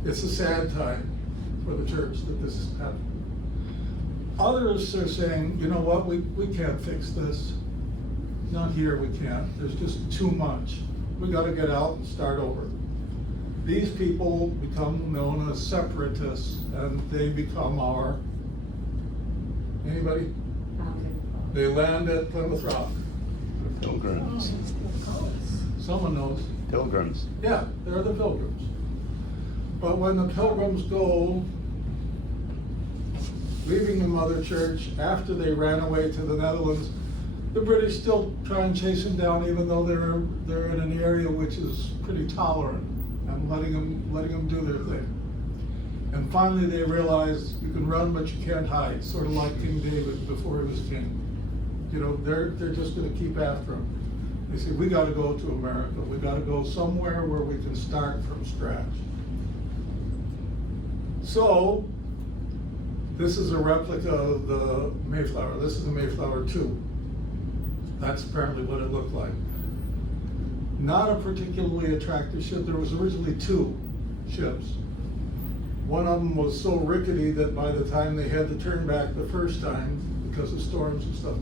It's a sad time for the church that this is happening. Others are saying, you know what, we can't fix this. Not here, we can't. There's just too much. We gotta get out and start over. These people become known as separatists, and they become our, anybody? They land at Plymouth Rock. Pilgrims. Someone knows. Pilgrims. Yeah, they're the Pilgrims. But when the Pilgrims go, leaving the mother church after they ran away to the Netherlands, the British still try and chase them down, even though they're in an area which is pretty tolerant and letting them do their thing. And finally they realize you can run but you can't hide, sort of like King David before he was king. You know, they're just going to keep after him. They say, we got to go to America. We got to go somewhere where we can start from scratch. So this is a replica of the Mayflower. This is the Mayflower 2. That's apparently what it looked like. Not a particularly attractive ship. There was originally 2 ships. One of them was so rickety that by the time they had to turn back the first time, because of storms and stuff,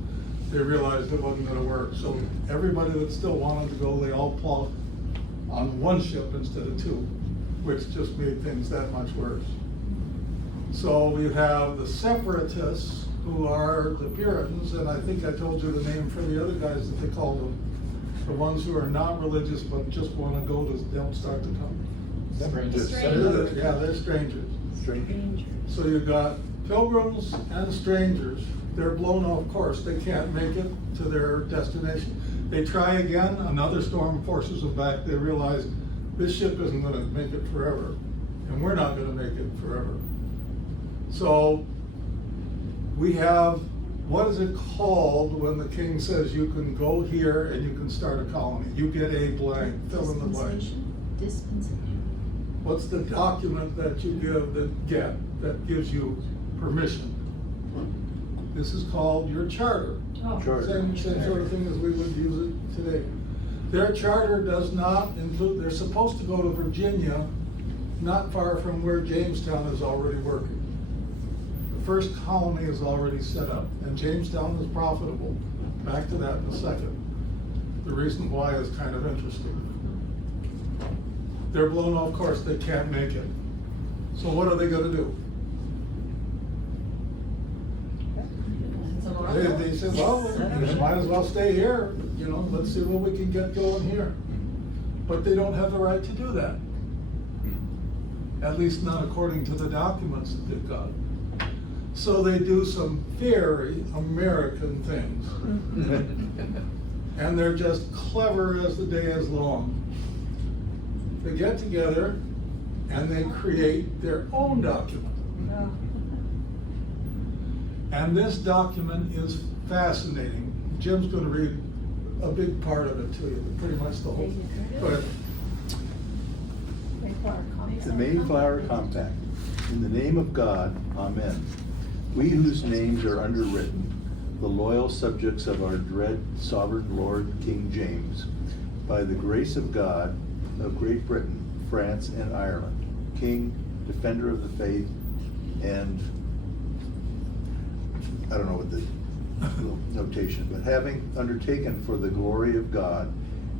they realized it wasn't going to work. So everybody that still wanted to go, they all plugged on one ship instead of 2, which just made things that much worse. So we have the separatists, who are the Puritans, and I think I told you the name for the other guys that they call them. The ones who are not religious but just want to go to, don't start to come. Strangers. Yeah, they're strangers. Strangers. So you've got pilgrims and strangers. They're blown off course. They can't make it to their destination. They try again, another storm forces them back. They realize this ship isn't going to make it forever, and we're not going to make it forever. So we have, what is it called when the king says you can go here and you can start a colony? You get a blank, fill in the blank. Dispensation. What's the document that you that gives you permission? This is called your charter. Oh. Same sort of thing as we would use it today. Their charter does not include, they're supposed to go to Virginia, not far from where Jamestown is already working. The first colony is already set up, and Jamestown is profitable. Back to that in a second. The reason why is kind of interesting. They're blown off course, they can't make it. So what are they gonna do? They said, well, we might as well stay here, you know, let's see what we can get going here. But they don't have the right to do that. At least not according to the documents that they've got. So they do some very American things. And they're just clever as the day is long. They get together and they create their own document. And this document is fascinating. Jim's going to read a big part of it to you, pretty much the whole. Go ahead. The Mayflower Compact. In the name of God, Amen. We whose names are underwritten, the loyal subjects of our dread sovereign Lord King James, by the grace of God, of Great Britain, France, and Ireland, King, defender of the faith, and I don't know what the little notation, but having undertaken for the glory of God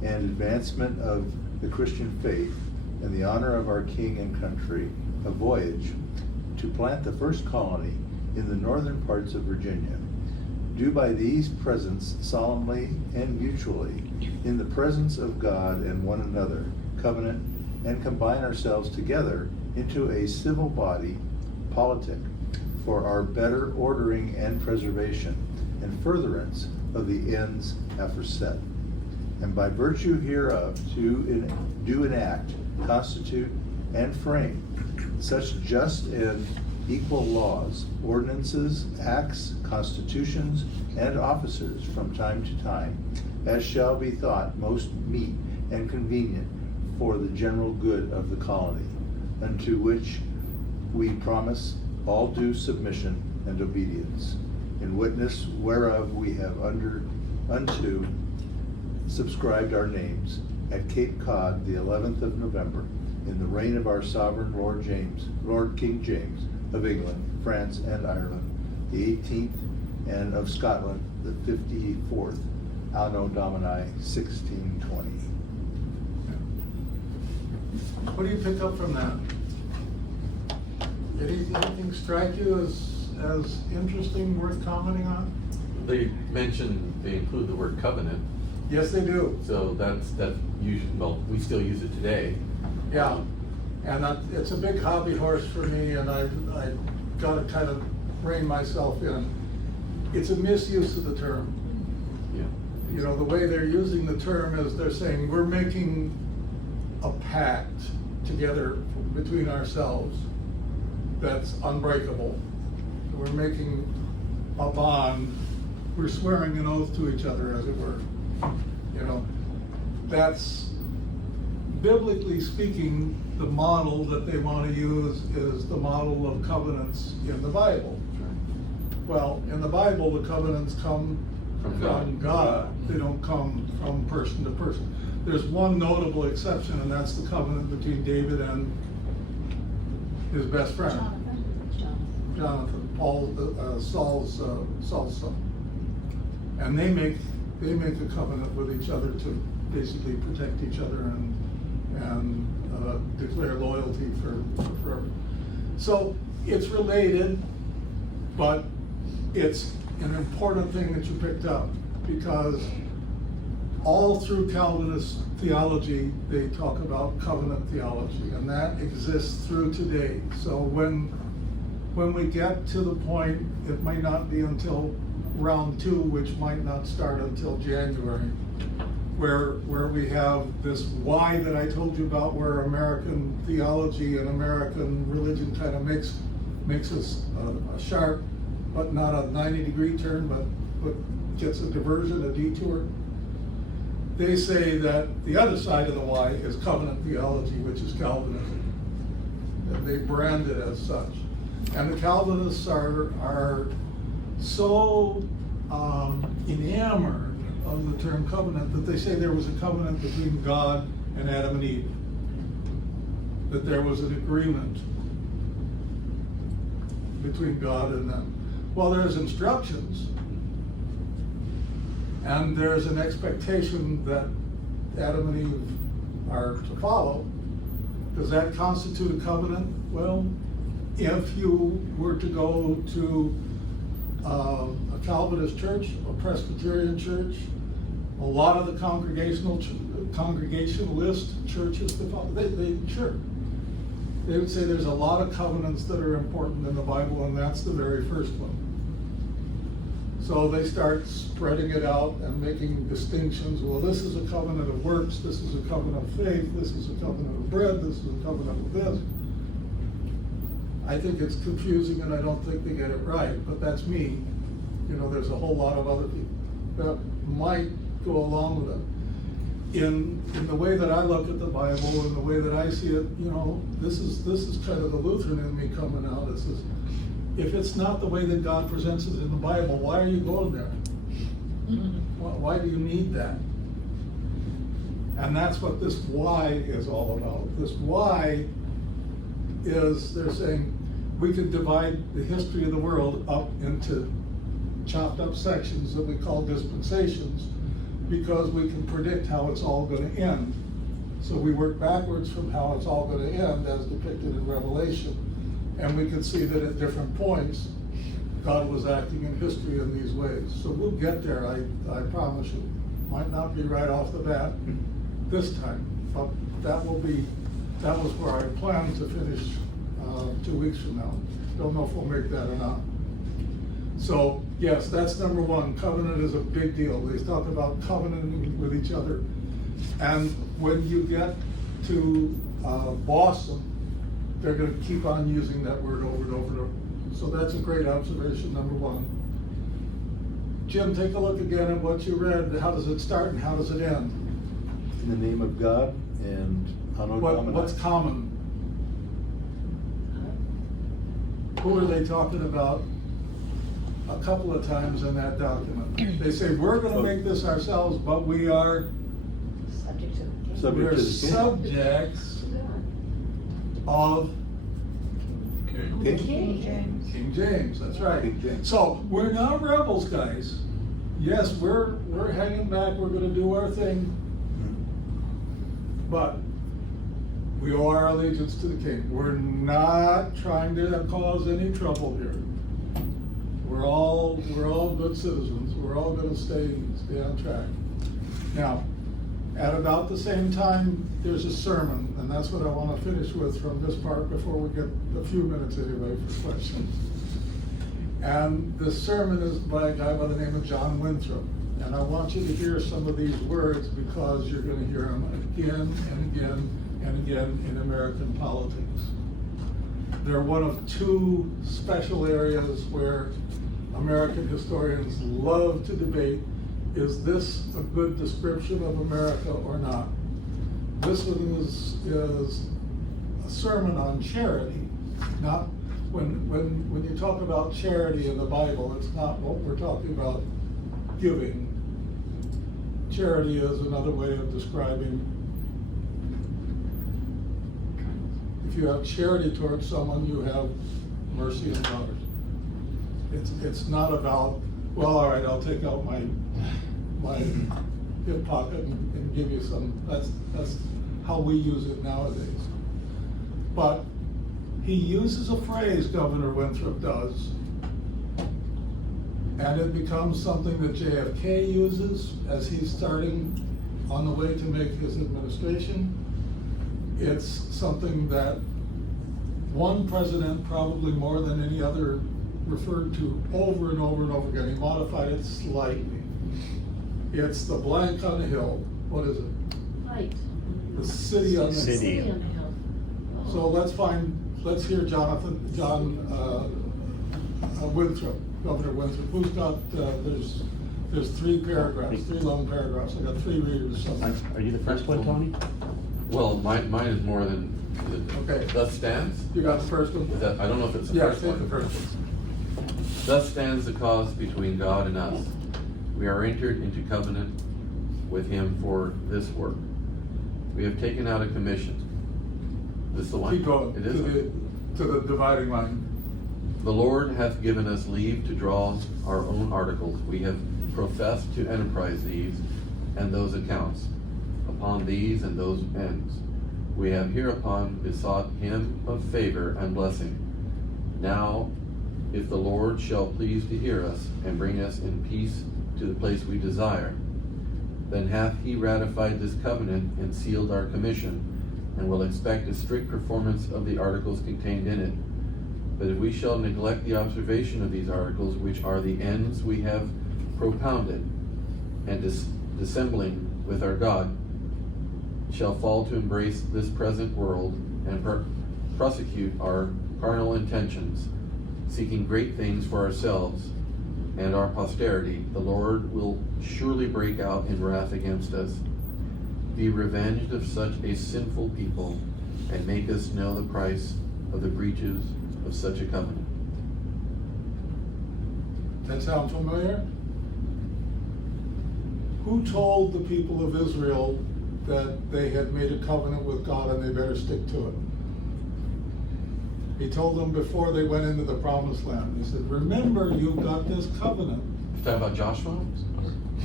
and advancement of the Christian faith and the honor of our king and country, a voyage to plant the first colony in the northern parts of Virginia, do by these presents solemnly and mutually, in the presence of God and one another, covenant and combine ourselves together into a civil body politic for our better ordering and preservation and furtherance of the ends aforesaid. And by virtue hereof do enact, constitute, and frame such just and equal laws, ordinances, acts, constitutions, and officers from time to time, as shall be thought most meet and convenient for the general good of the colony, unto which we promise all due submission and obedience, in witness whereof we have unto subscribed our names at Cape Cod the 11th of November, in the reign of our sovereign Lord King James of England, France, and Ireland, the 18th, and of Scotland, the 54th, Anno Domini 1620. What do you pick up from that? Anything strike you as interesting, worth commenting on? They include the word covenant, Yes, they do. so that's usually, well, we still use it today. Yeah, and it's a big hobby horse for me, and I gotta kind of rein myself in. It's a misuse of the term. Yeah. You know, the way they're using the term is they're saying we're making a pact together between ourselves that's unbreakable. We're making a bond, we're swearing an oath to each other, as it were. You know, that's, biblically speaking, the model that they want to use is the model of covenants in the Bible. Well, in the Bible, the covenants come from God. They don't come from person to person. There's one notable exception, and that's the covenant between David and his best friend, Jonathan, Saul's son. And they make a covenant with each other to basically protect each other and declare loyalty forever. So it's related, but it's an important thing that you picked up, because all through Calvinist theology, they talk about covenant theology, and that exists through today. So when we get to the point, it may not be until round 2, which might not start until January, where we have this Y that I told you about, where American theology and American religion kind of makes us a sharp, but not a 90-degree turn, but gets a diversion, a detour. They say that the other side of the Y is covenant theology, which is Calvinism. And they brand it as such. And the Calvinists are so enamored of the term covenant that they say there was a covenant between God and Adam and Eve, that there was an agreement between God and them. Well, there's instructions, and there's an expectation that Adam and Eve are to follow. Does that constitute a covenant? Well, if you were to go to a Calvinist church, a Presbyterian church, a lot of the congregationalist churches, they would say there's a lot of covenants that are important in the Bible, and that's the very first one. So they start spreading it out and making distinctions. Well, this is a covenant of works, this is a covenant of faith, this is a covenant of bread, this is a covenant of this. I think it's confusing, and I don't think they get it right, but that's me. You know, there's a whole lot of other people that might go along with it. In the way that I look at the Bible and the way that I see it, you know, this is kind of the Lutheran in me coming out. It says, if it's not the way that God presents it in the Bible, why are you going there? Why do you need that? And that's what this why is all about. This why is, they're saying, we could divide the history of the world up into chopped up sections that we call dispensations, because we can predict how it's all gonna end. So we work backwards from how it's all gonna end as depicted in Revelation. And we can see that at different points, God was acting in history in these ways. So we'll get there, I promise you. Might not be right off the bat this time, but that was where I plan to finish 2 weeks from now. Don't know if we'll make that or not. So, yes, that's number one. Covenant is a big deal. They talk about covenanting with each other. And when you get to Boston, they're gonna keep on using that word over and over and over. So that's a great observation, number one. Jim, take a look again at what you read. How does it start and how does it end? In the name of God and Anno Domini. What's common? Who are they talking about a couple of times in that document? They say, we're gonna make this ourselves, but we are, Subject to the king. Subject we're to the king. subjects of King? King James, that's right. King James. So, we're not rebels, guys. Yes, we're hanging back, we're gonna do our thing, but we owe our allegiance to the king. We're not trying to cause any trouble here. We're all good citizens. We're all gonna stay on track. Now, at about the same time, there's a sermon, and that's what I wanna finish with from this part before we get a few minutes anyway for questions. And the sermon is by a guy by the name of John Winthrop. And I want you to hear some of these words because you're gonna hear them again and again and again in American politics. They're one of two special areas where American historians love to debate, is this a good description of America or not? This one is a sermon on charity, not, when you talk about charity in the Bible, it's not what we're talking about giving. Charity is another way of describing, if you have charity towards someone, you have mercy and love. It's not about, well, all right, I'll take out my hip pocket and give you some, that's how we use it nowadays. But he uses a phrase, Governor Winthrop does, and it becomes something that JFK uses as he's starting on the way to make his administration. It's something that one president, probably more than any other, referred to over and over and over again. He modified it slightly. It's the blank on the hill. What is it? Light. The city on the hill. City. On the hill. So let's hear John Winthrop, Governor Winthrop. Who's got, there's 3 paragraphs, 3 long paragraphs. I got 3 readers. So. Are you the first one, Tony? Well, mine is more than, Okay. Thus stands? You got the first one? Is that, I don't know if it's the Yeah, first take one. the first one. Thus stands the cause between God and us. We are entered into covenant with him for this work. We have taken out a commission. This the one? Keep going It is. to the dividing line. The Lord hath given us leave to draw our own articles. We have professed to enterprise these and those accounts. Upon these and those ends, we have hereupon besought him of favor and blessing. Now, if the Lord shall please to hear us and bring us in peace to the place we desire, then hath he ratified this covenant and sealed our commission, and will expect a strict performance of the articles contained in it. But if we shall neglect the observation of these articles, which are the ends we have propounded, and dissembling with our God, shall fall to embrace this present world, and prosecute our carnal intentions, seeking great things for ourselves and our posterity, the Lord will surely break out in wrath against us, be revenged of such a sinful people, and make us know the price of the breaches of such a covenant. That sound familiar? Who told the people of Israel that they had made a covenant with God and they better stick to it? He told them before they went into the promised land. He said, remember, you've got this covenant. talking about Joshua?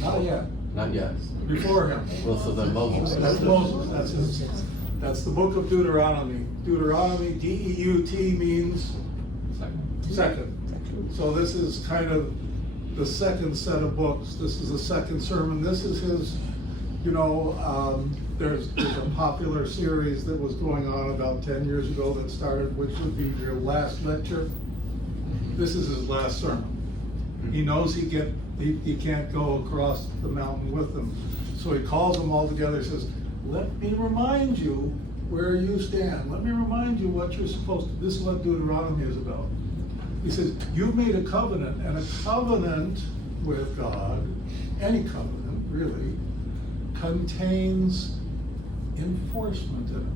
Not yet, Not yet. before him. Well, so then Moses. That's Moses, that's the book of Deuteronomy. Deuteronomy, D-E-U-T means second. So this is kind of the second set of books. This is the second sermon. This is his, there's a popular series that was going on about 10 years ago that started, which would be your last lecture. This is his last sermon. He knows he can't go across the mountain with them. So he calls them all together and says, let me remind you where you stand. Let me remind you what you're supposed to, this is what Deuteronomy is about. He says, you've made a covenant, and a covenant with God, any covenant really, contains enforcement in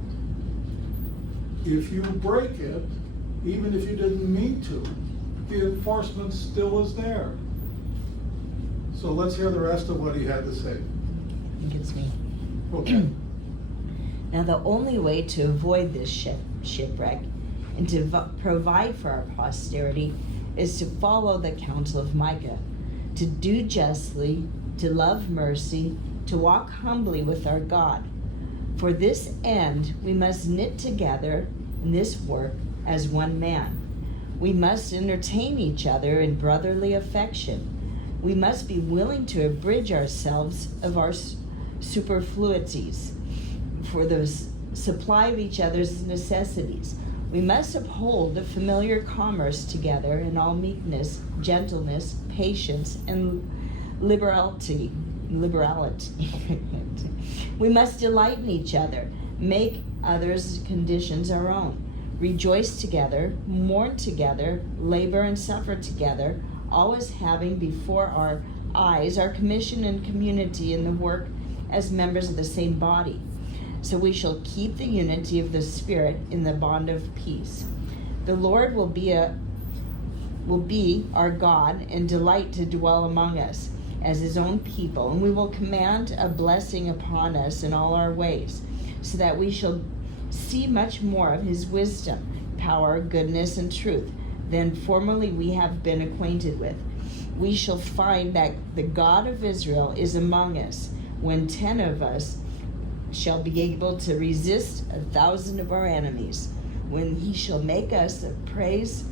it. If you break it, even if you didn't mean to, the enforcement still is there. So let's hear the rest of what he had to say. I think it's me. Okay. Now, the only way to avoid this shipwreck and to provide for our posterity is to follow the counsel of Micah, to do justly, to love mercy, to walk humbly with our God. For this end, we must knit together in this work as one man. We must entertain each other in brotherly affection. We must be willing to abridge ourselves of our superfluities for the supply of each other's necessities. We must uphold the familiar commerce together in all meekness, gentleness, patience, and liberality. We must delight in each other, make others' conditions our own, rejoice together, mourn together, labor and suffer together, always having before our eyes our commission and community in the work as members of the same body. So we shall keep the unity of the Spirit in the bond of peace. The Lord will be our God and delight to dwell among us as his own people, and we will command a blessing upon us in all our ways, so that we shall see much more of his wisdom, power, goodness, and truth than formerly we have been acquainted with. We shall find that the God of Israel is among us, when 10 of us shall be able to resist 1,000 of our enemies, when he shall make us a praise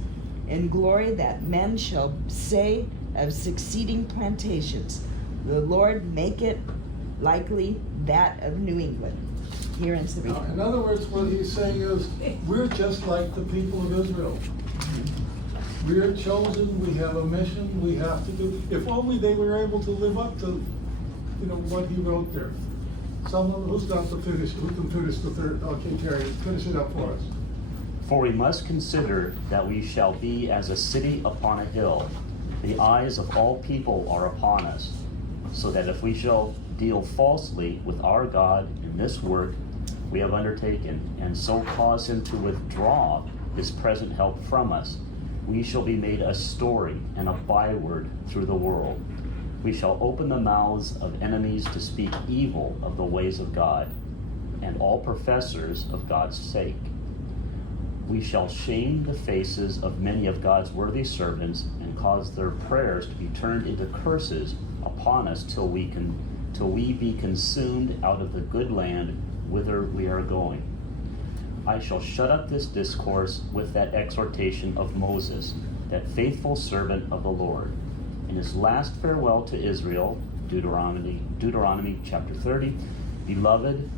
and glory that men shall say of succeeding plantations, the Lord make it likely that of New England. Here ends the Now, reading. in other words, what he's saying is, we're just like the people of Israel. We are chosen, we have a mission, we have to do, if only they were able to live up to, what he wrote there. Someone who's done to finish, who can finish the third, okay, Terry, finish it up for us. For we must consider that we shall be as a city upon a hill. The eyes of all people are upon us, so that if we shall deal falsely with our God in this work we have undertaken, and so cause him to withdraw his present help from us, we shall be made a story and a byword through the world. We shall open the mouths of enemies to speak evil of the ways of God, and all professors of God's sake. We shall shame the faces of many of God's worthy servants, and cause their prayers to be turned into curses upon us till we be consumed out of the good land whither we are going. I shall shut up this discourse with that exhortation of Moses, that faithful servant of the Lord. In his last farewell to Israel, Deuteronomy chapter 30, Beloved,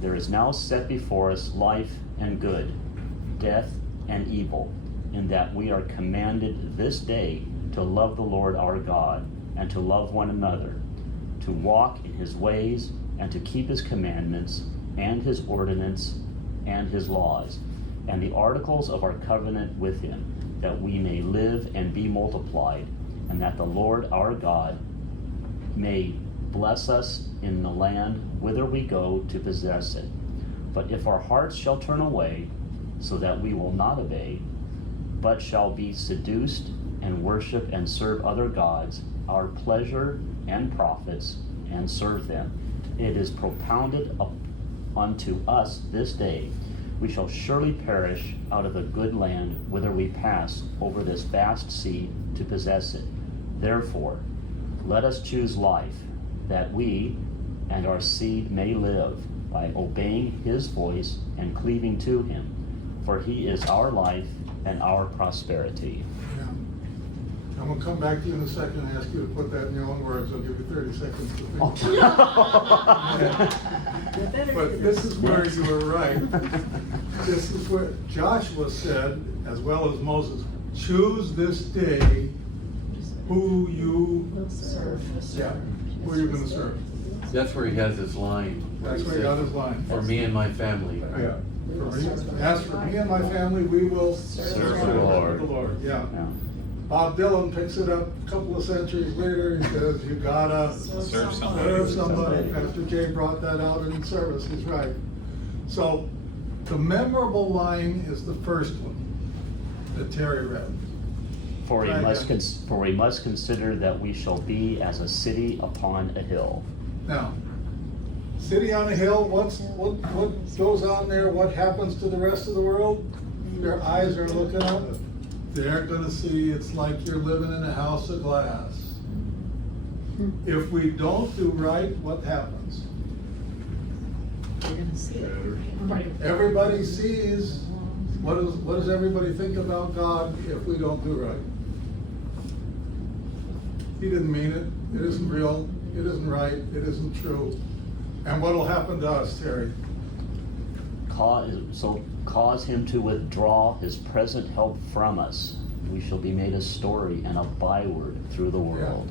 there is now set before us life and good, death and evil, in that we are commanded this day to love the Lord our God, and to love one another, to walk in his ways, and to keep his commandments, and his ordinance, and his laws, and the articles of our covenant with him, that we may live and be multiplied, and that the Lord our God may bless us in the land whither we go to possess it. But if our hearts shall turn away, so that we will not obey, but shall be seduced and worship and serve other gods, our pleasure and profits, and serve them, it is propounded unto us this day, we shall surely perish out of the good land whither we pass over this vast sea to possess it. Therefore, Let us choose life, that we and our seed may live by obeying his voice and cleaving to him, for he is our life and our prosperity. Yeah. I'm gonna come back to you in a second and ask you to put that in your own words. I'll give you 30 seconds to think. But this is where you were right. This is where Joshua said, as well as Moses, choose this day who you Serve. who you're gonna serve. That's where he has this line. That's where he got his line. For me and my family. Yeah. As for me and my family, we will Serve the Lord. The Lord, yeah. Yeah. Bob Dylan picks it up a couple of centuries later. He says, you gotta Serve serve somebody. somebody. Pastor Jay brought that out in service. He's right. So the memorable line is the first one that Terry read. For we Right, must yeah. for we must consider that we shall be as a city upon a hill. Now, city on a hill, what goes on there? What happens to the rest of the world? Their eyes are looking up. They're gonna see it's like you're living in a house of glass. If we don't do right, what happens? You're gonna see it. Everybody sees, what does everybody think about God if we don't do right? He didn't mean it. It isn't real. It isn't right. It isn't true. And what'll happen to us, Terry? Cause him to withdraw his present help from us. We shall be made a story and a byword through the world.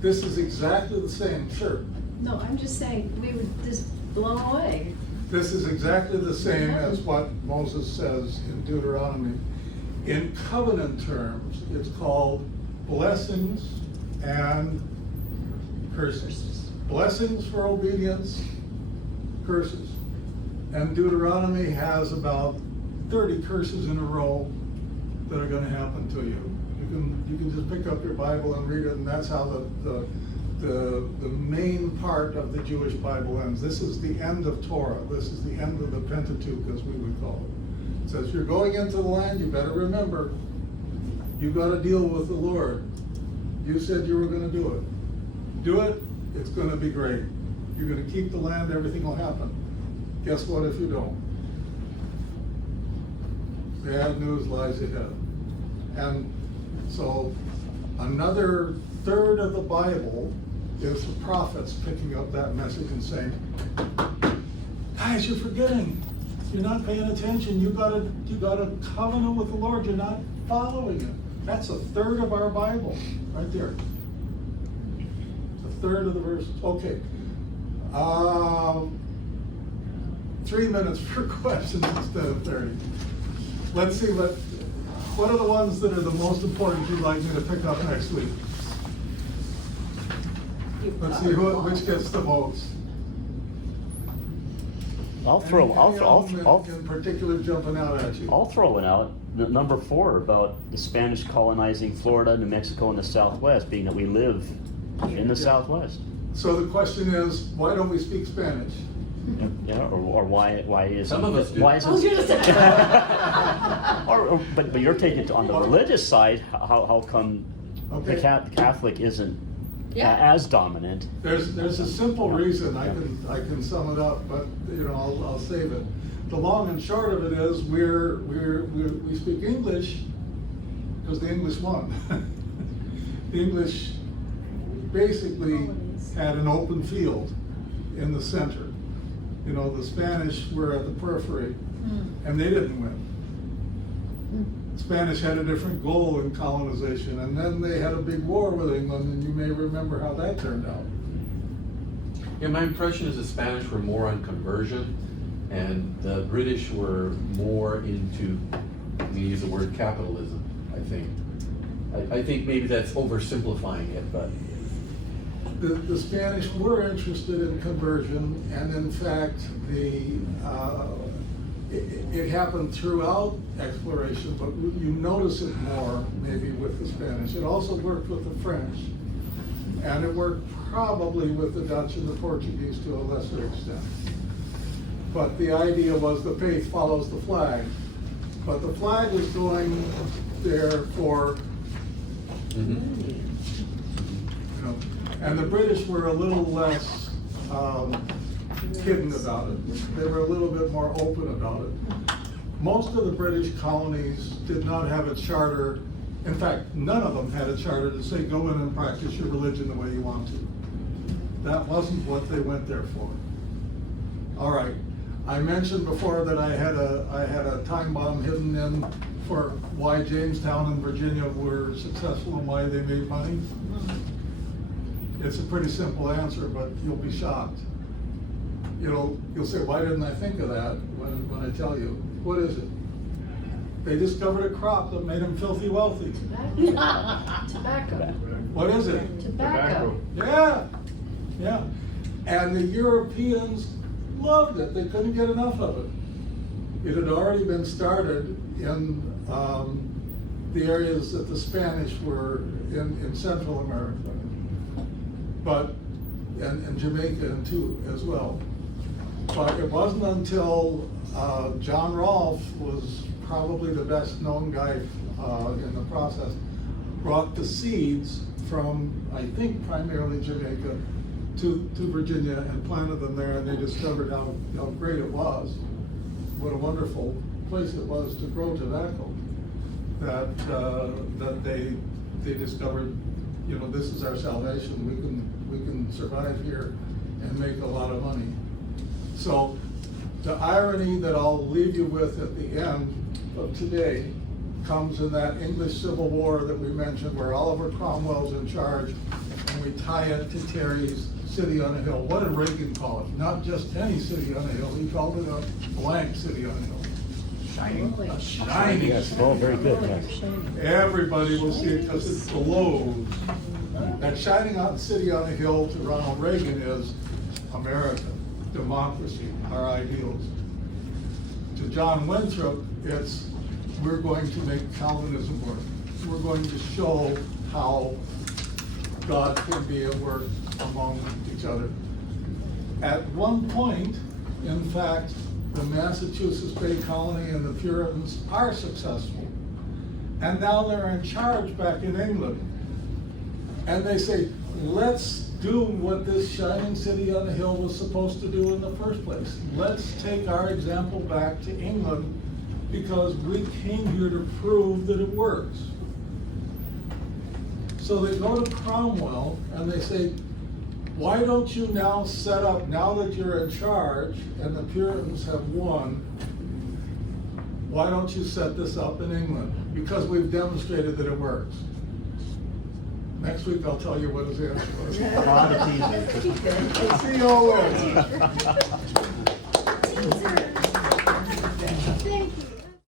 This is exactly the same, sure. No, I'm just saying, we were just blown away. This is exactly the same as what Moses says in Deuteronomy. In covenant terms, it's called blessings and curses. Blessings for obedience, curses. And Deuteronomy has about 30 curses in a row that are gonna happen to you. You can just pick up your Bible and read it, and that's how the main part of the Jewish Bible ends. This is the end of Torah. This is the end of the Pentateuch, as we would call it. It says, you're going into the land, you better remember, you gotta deal with the Lord. You said you were gonna do it. Do it, it's gonna be great. You're gonna keep the land, everything will happen. Guess what if you don't? Bad news lies ahead. And so another third of the Bible is the prophets picking up that message and saying, guys, you're forgetting. You're not paying attention. You got a covenant with the Lord. You're not following it. That's a third of our Bible, right there. A third of the verses. Okay. 3 minutes for questions instead of 30. Let's see what are the ones that are the most important you'd like me to pick up next week? Let's see which gets the votes. In particular jumping out at you. I'll throw it out. Number 4 about the Spanish colonizing Florida, New Mexico, and the Southwest, being that we live in the Southwest. So the question is, why don't we speak Spanish? Yeah, or why isn't Some of us do. Why I was gonna isn't say. but you're taking it on the religious side. How come Okay. the Catholic isn't Yeah. as dominant? There's a simple reason. I can sum it up, but I'll save it. The long and short of it is we speak English because the English won. The English basically had an open field in the center. The Spanish were at the periphery, and they didn't win. Spanish had a different goal in colonization, and then they had a big war with England, and you may remember how that turned out. Yeah, my impression is the Spanish were more on conversion, and the British were more into, we use the word capitalism, I think. I think maybe that's oversimplifying it, but. The Spanish were interested in conversion, and in fact, it happened throughout exploration, but you notice it more maybe with the Spanish. It also worked with the French, and it worked probably with the Dutch and the Portuguese to a lesser extent. But the idea was the faith follows the flag. But the flag was going there for, know. And the British were a little less hidden about it. They were a little bit more open about it. Most of the British colonies did not have a charter. In fact, none of them had a charter to say, go in and practice your religion the way you want to. That wasn't what they went there for. All right, I mentioned before that I had a time bomb hidden in for why Jamestown and Virginia were successful and why they made money. It's a pretty simple answer, but you'll be shocked. You'll say, why didn't I think of that when I tell you? What is it? They discovered a crop that made them filthy wealthy. Tobacco. What is it? Tobacco. Yeah. And the Europeans loved it. They couldn't get enough of it. It had already been started in the areas that the Spanish were in Central America, but and Jamaica too as well. But it wasn't until John Rolfe was probably the best known guy in the process, brought the seeds from, I think, primarily Jamaica to Virginia and planted them there, and they discovered how great it was, what a wonderful place it was to grow tobacco, that they discovered, this is our salvation, we can survive here and make a lot of money. So the irony that I'll leave you with at the end of today comes in that English Civil War that we mentioned, where Oliver Cromwell's in charge, and we tie it to Terry's City on a Hill. What did Reagan call it? Not just any city on a hill, he called it a blank city on a hill. Shining. Yes, well, very good, yes. Everybody will see it because it glows. That shining out city on a hill to Ronald Reagan is America, democracy, our ideals. To John Winthrop, it's we're going to make Calvinism work. We're going to show how God can be at work among each other. At one point, in fact, the Massachusetts Bay Colony and the Puritans are successful. And now they're in charge back in England. And they say, let's do what this shining city on the hill was supposed to do in the first place. Let's take our example back to England because we came here to prove that it works. So they go to Cromwell and they say, why don't you now set up, now that you're in charge and the Puritans have won, why don't you set this up in England? Because we've demonstrated that it works. Next week I'll tell you what his answer was. Come on, it's easy. See you all later.